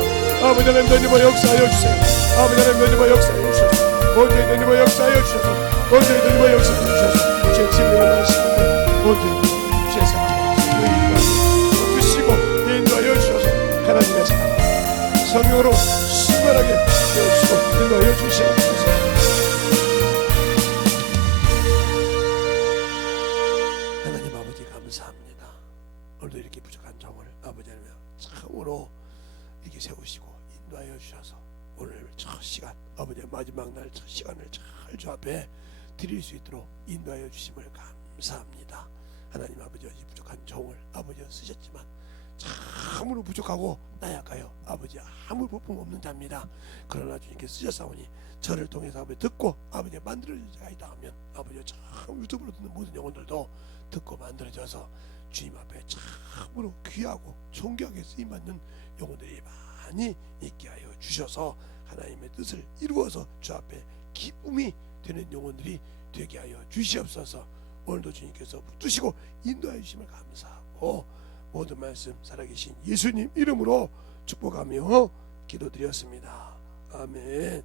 아버지 하나님 너희와 역사하여 주세요. 아버지 하나님 너희와 역사하여 주셔서 온전히 너희와 역사하여 주셔서 온전히 너희와 역사하여 주셔서 주의 진리의 말씀을 온전히 주의 사랑과 성령이 붙드시고 인도하여 주셔서 하나님의 사랑과 성령으로 충만하게 채우시고 인도하여 주시옵소서. 감사합니다. 오늘도 이렇게 부족한 종을 아버지 하나님 참으로 이렇게 세우시고 인도하여 주셔서 오늘 첫 시간 아버지의 마지막 날 첫 시간을 잘 주 앞에 드릴 수 있도록 인도하여 주심을 감사합니다. 하나님 아버지 이 부족한 종을 아버지 쓰셨지만 참으로 부족하고 나약하여 아버지 아무 볼품 없는 자입니다. 그러나 주님께 쓰셨사오니 저를 통해서 아버지 듣고 아버지 만들어질 자가 있다 하면 아버지 참 유튜브로 듣는 모든 영혼들도 듣고 만들어져서 주님 앞에 참으로 귀하고 존귀하게 쓰임받는 영혼들이 많이 있게 하여 주셔서 하나님의 뜻을 이루어서 주 앞에 기쁨이 되는 영혼들이 되게 하여 주시옵소서. 오늘도 주님께서 붙드시고 인도하여 주심을 감사하고 모든 말씀 살아계신 예수님 이름으로 축복하며 기도드렸습니다. 아멘.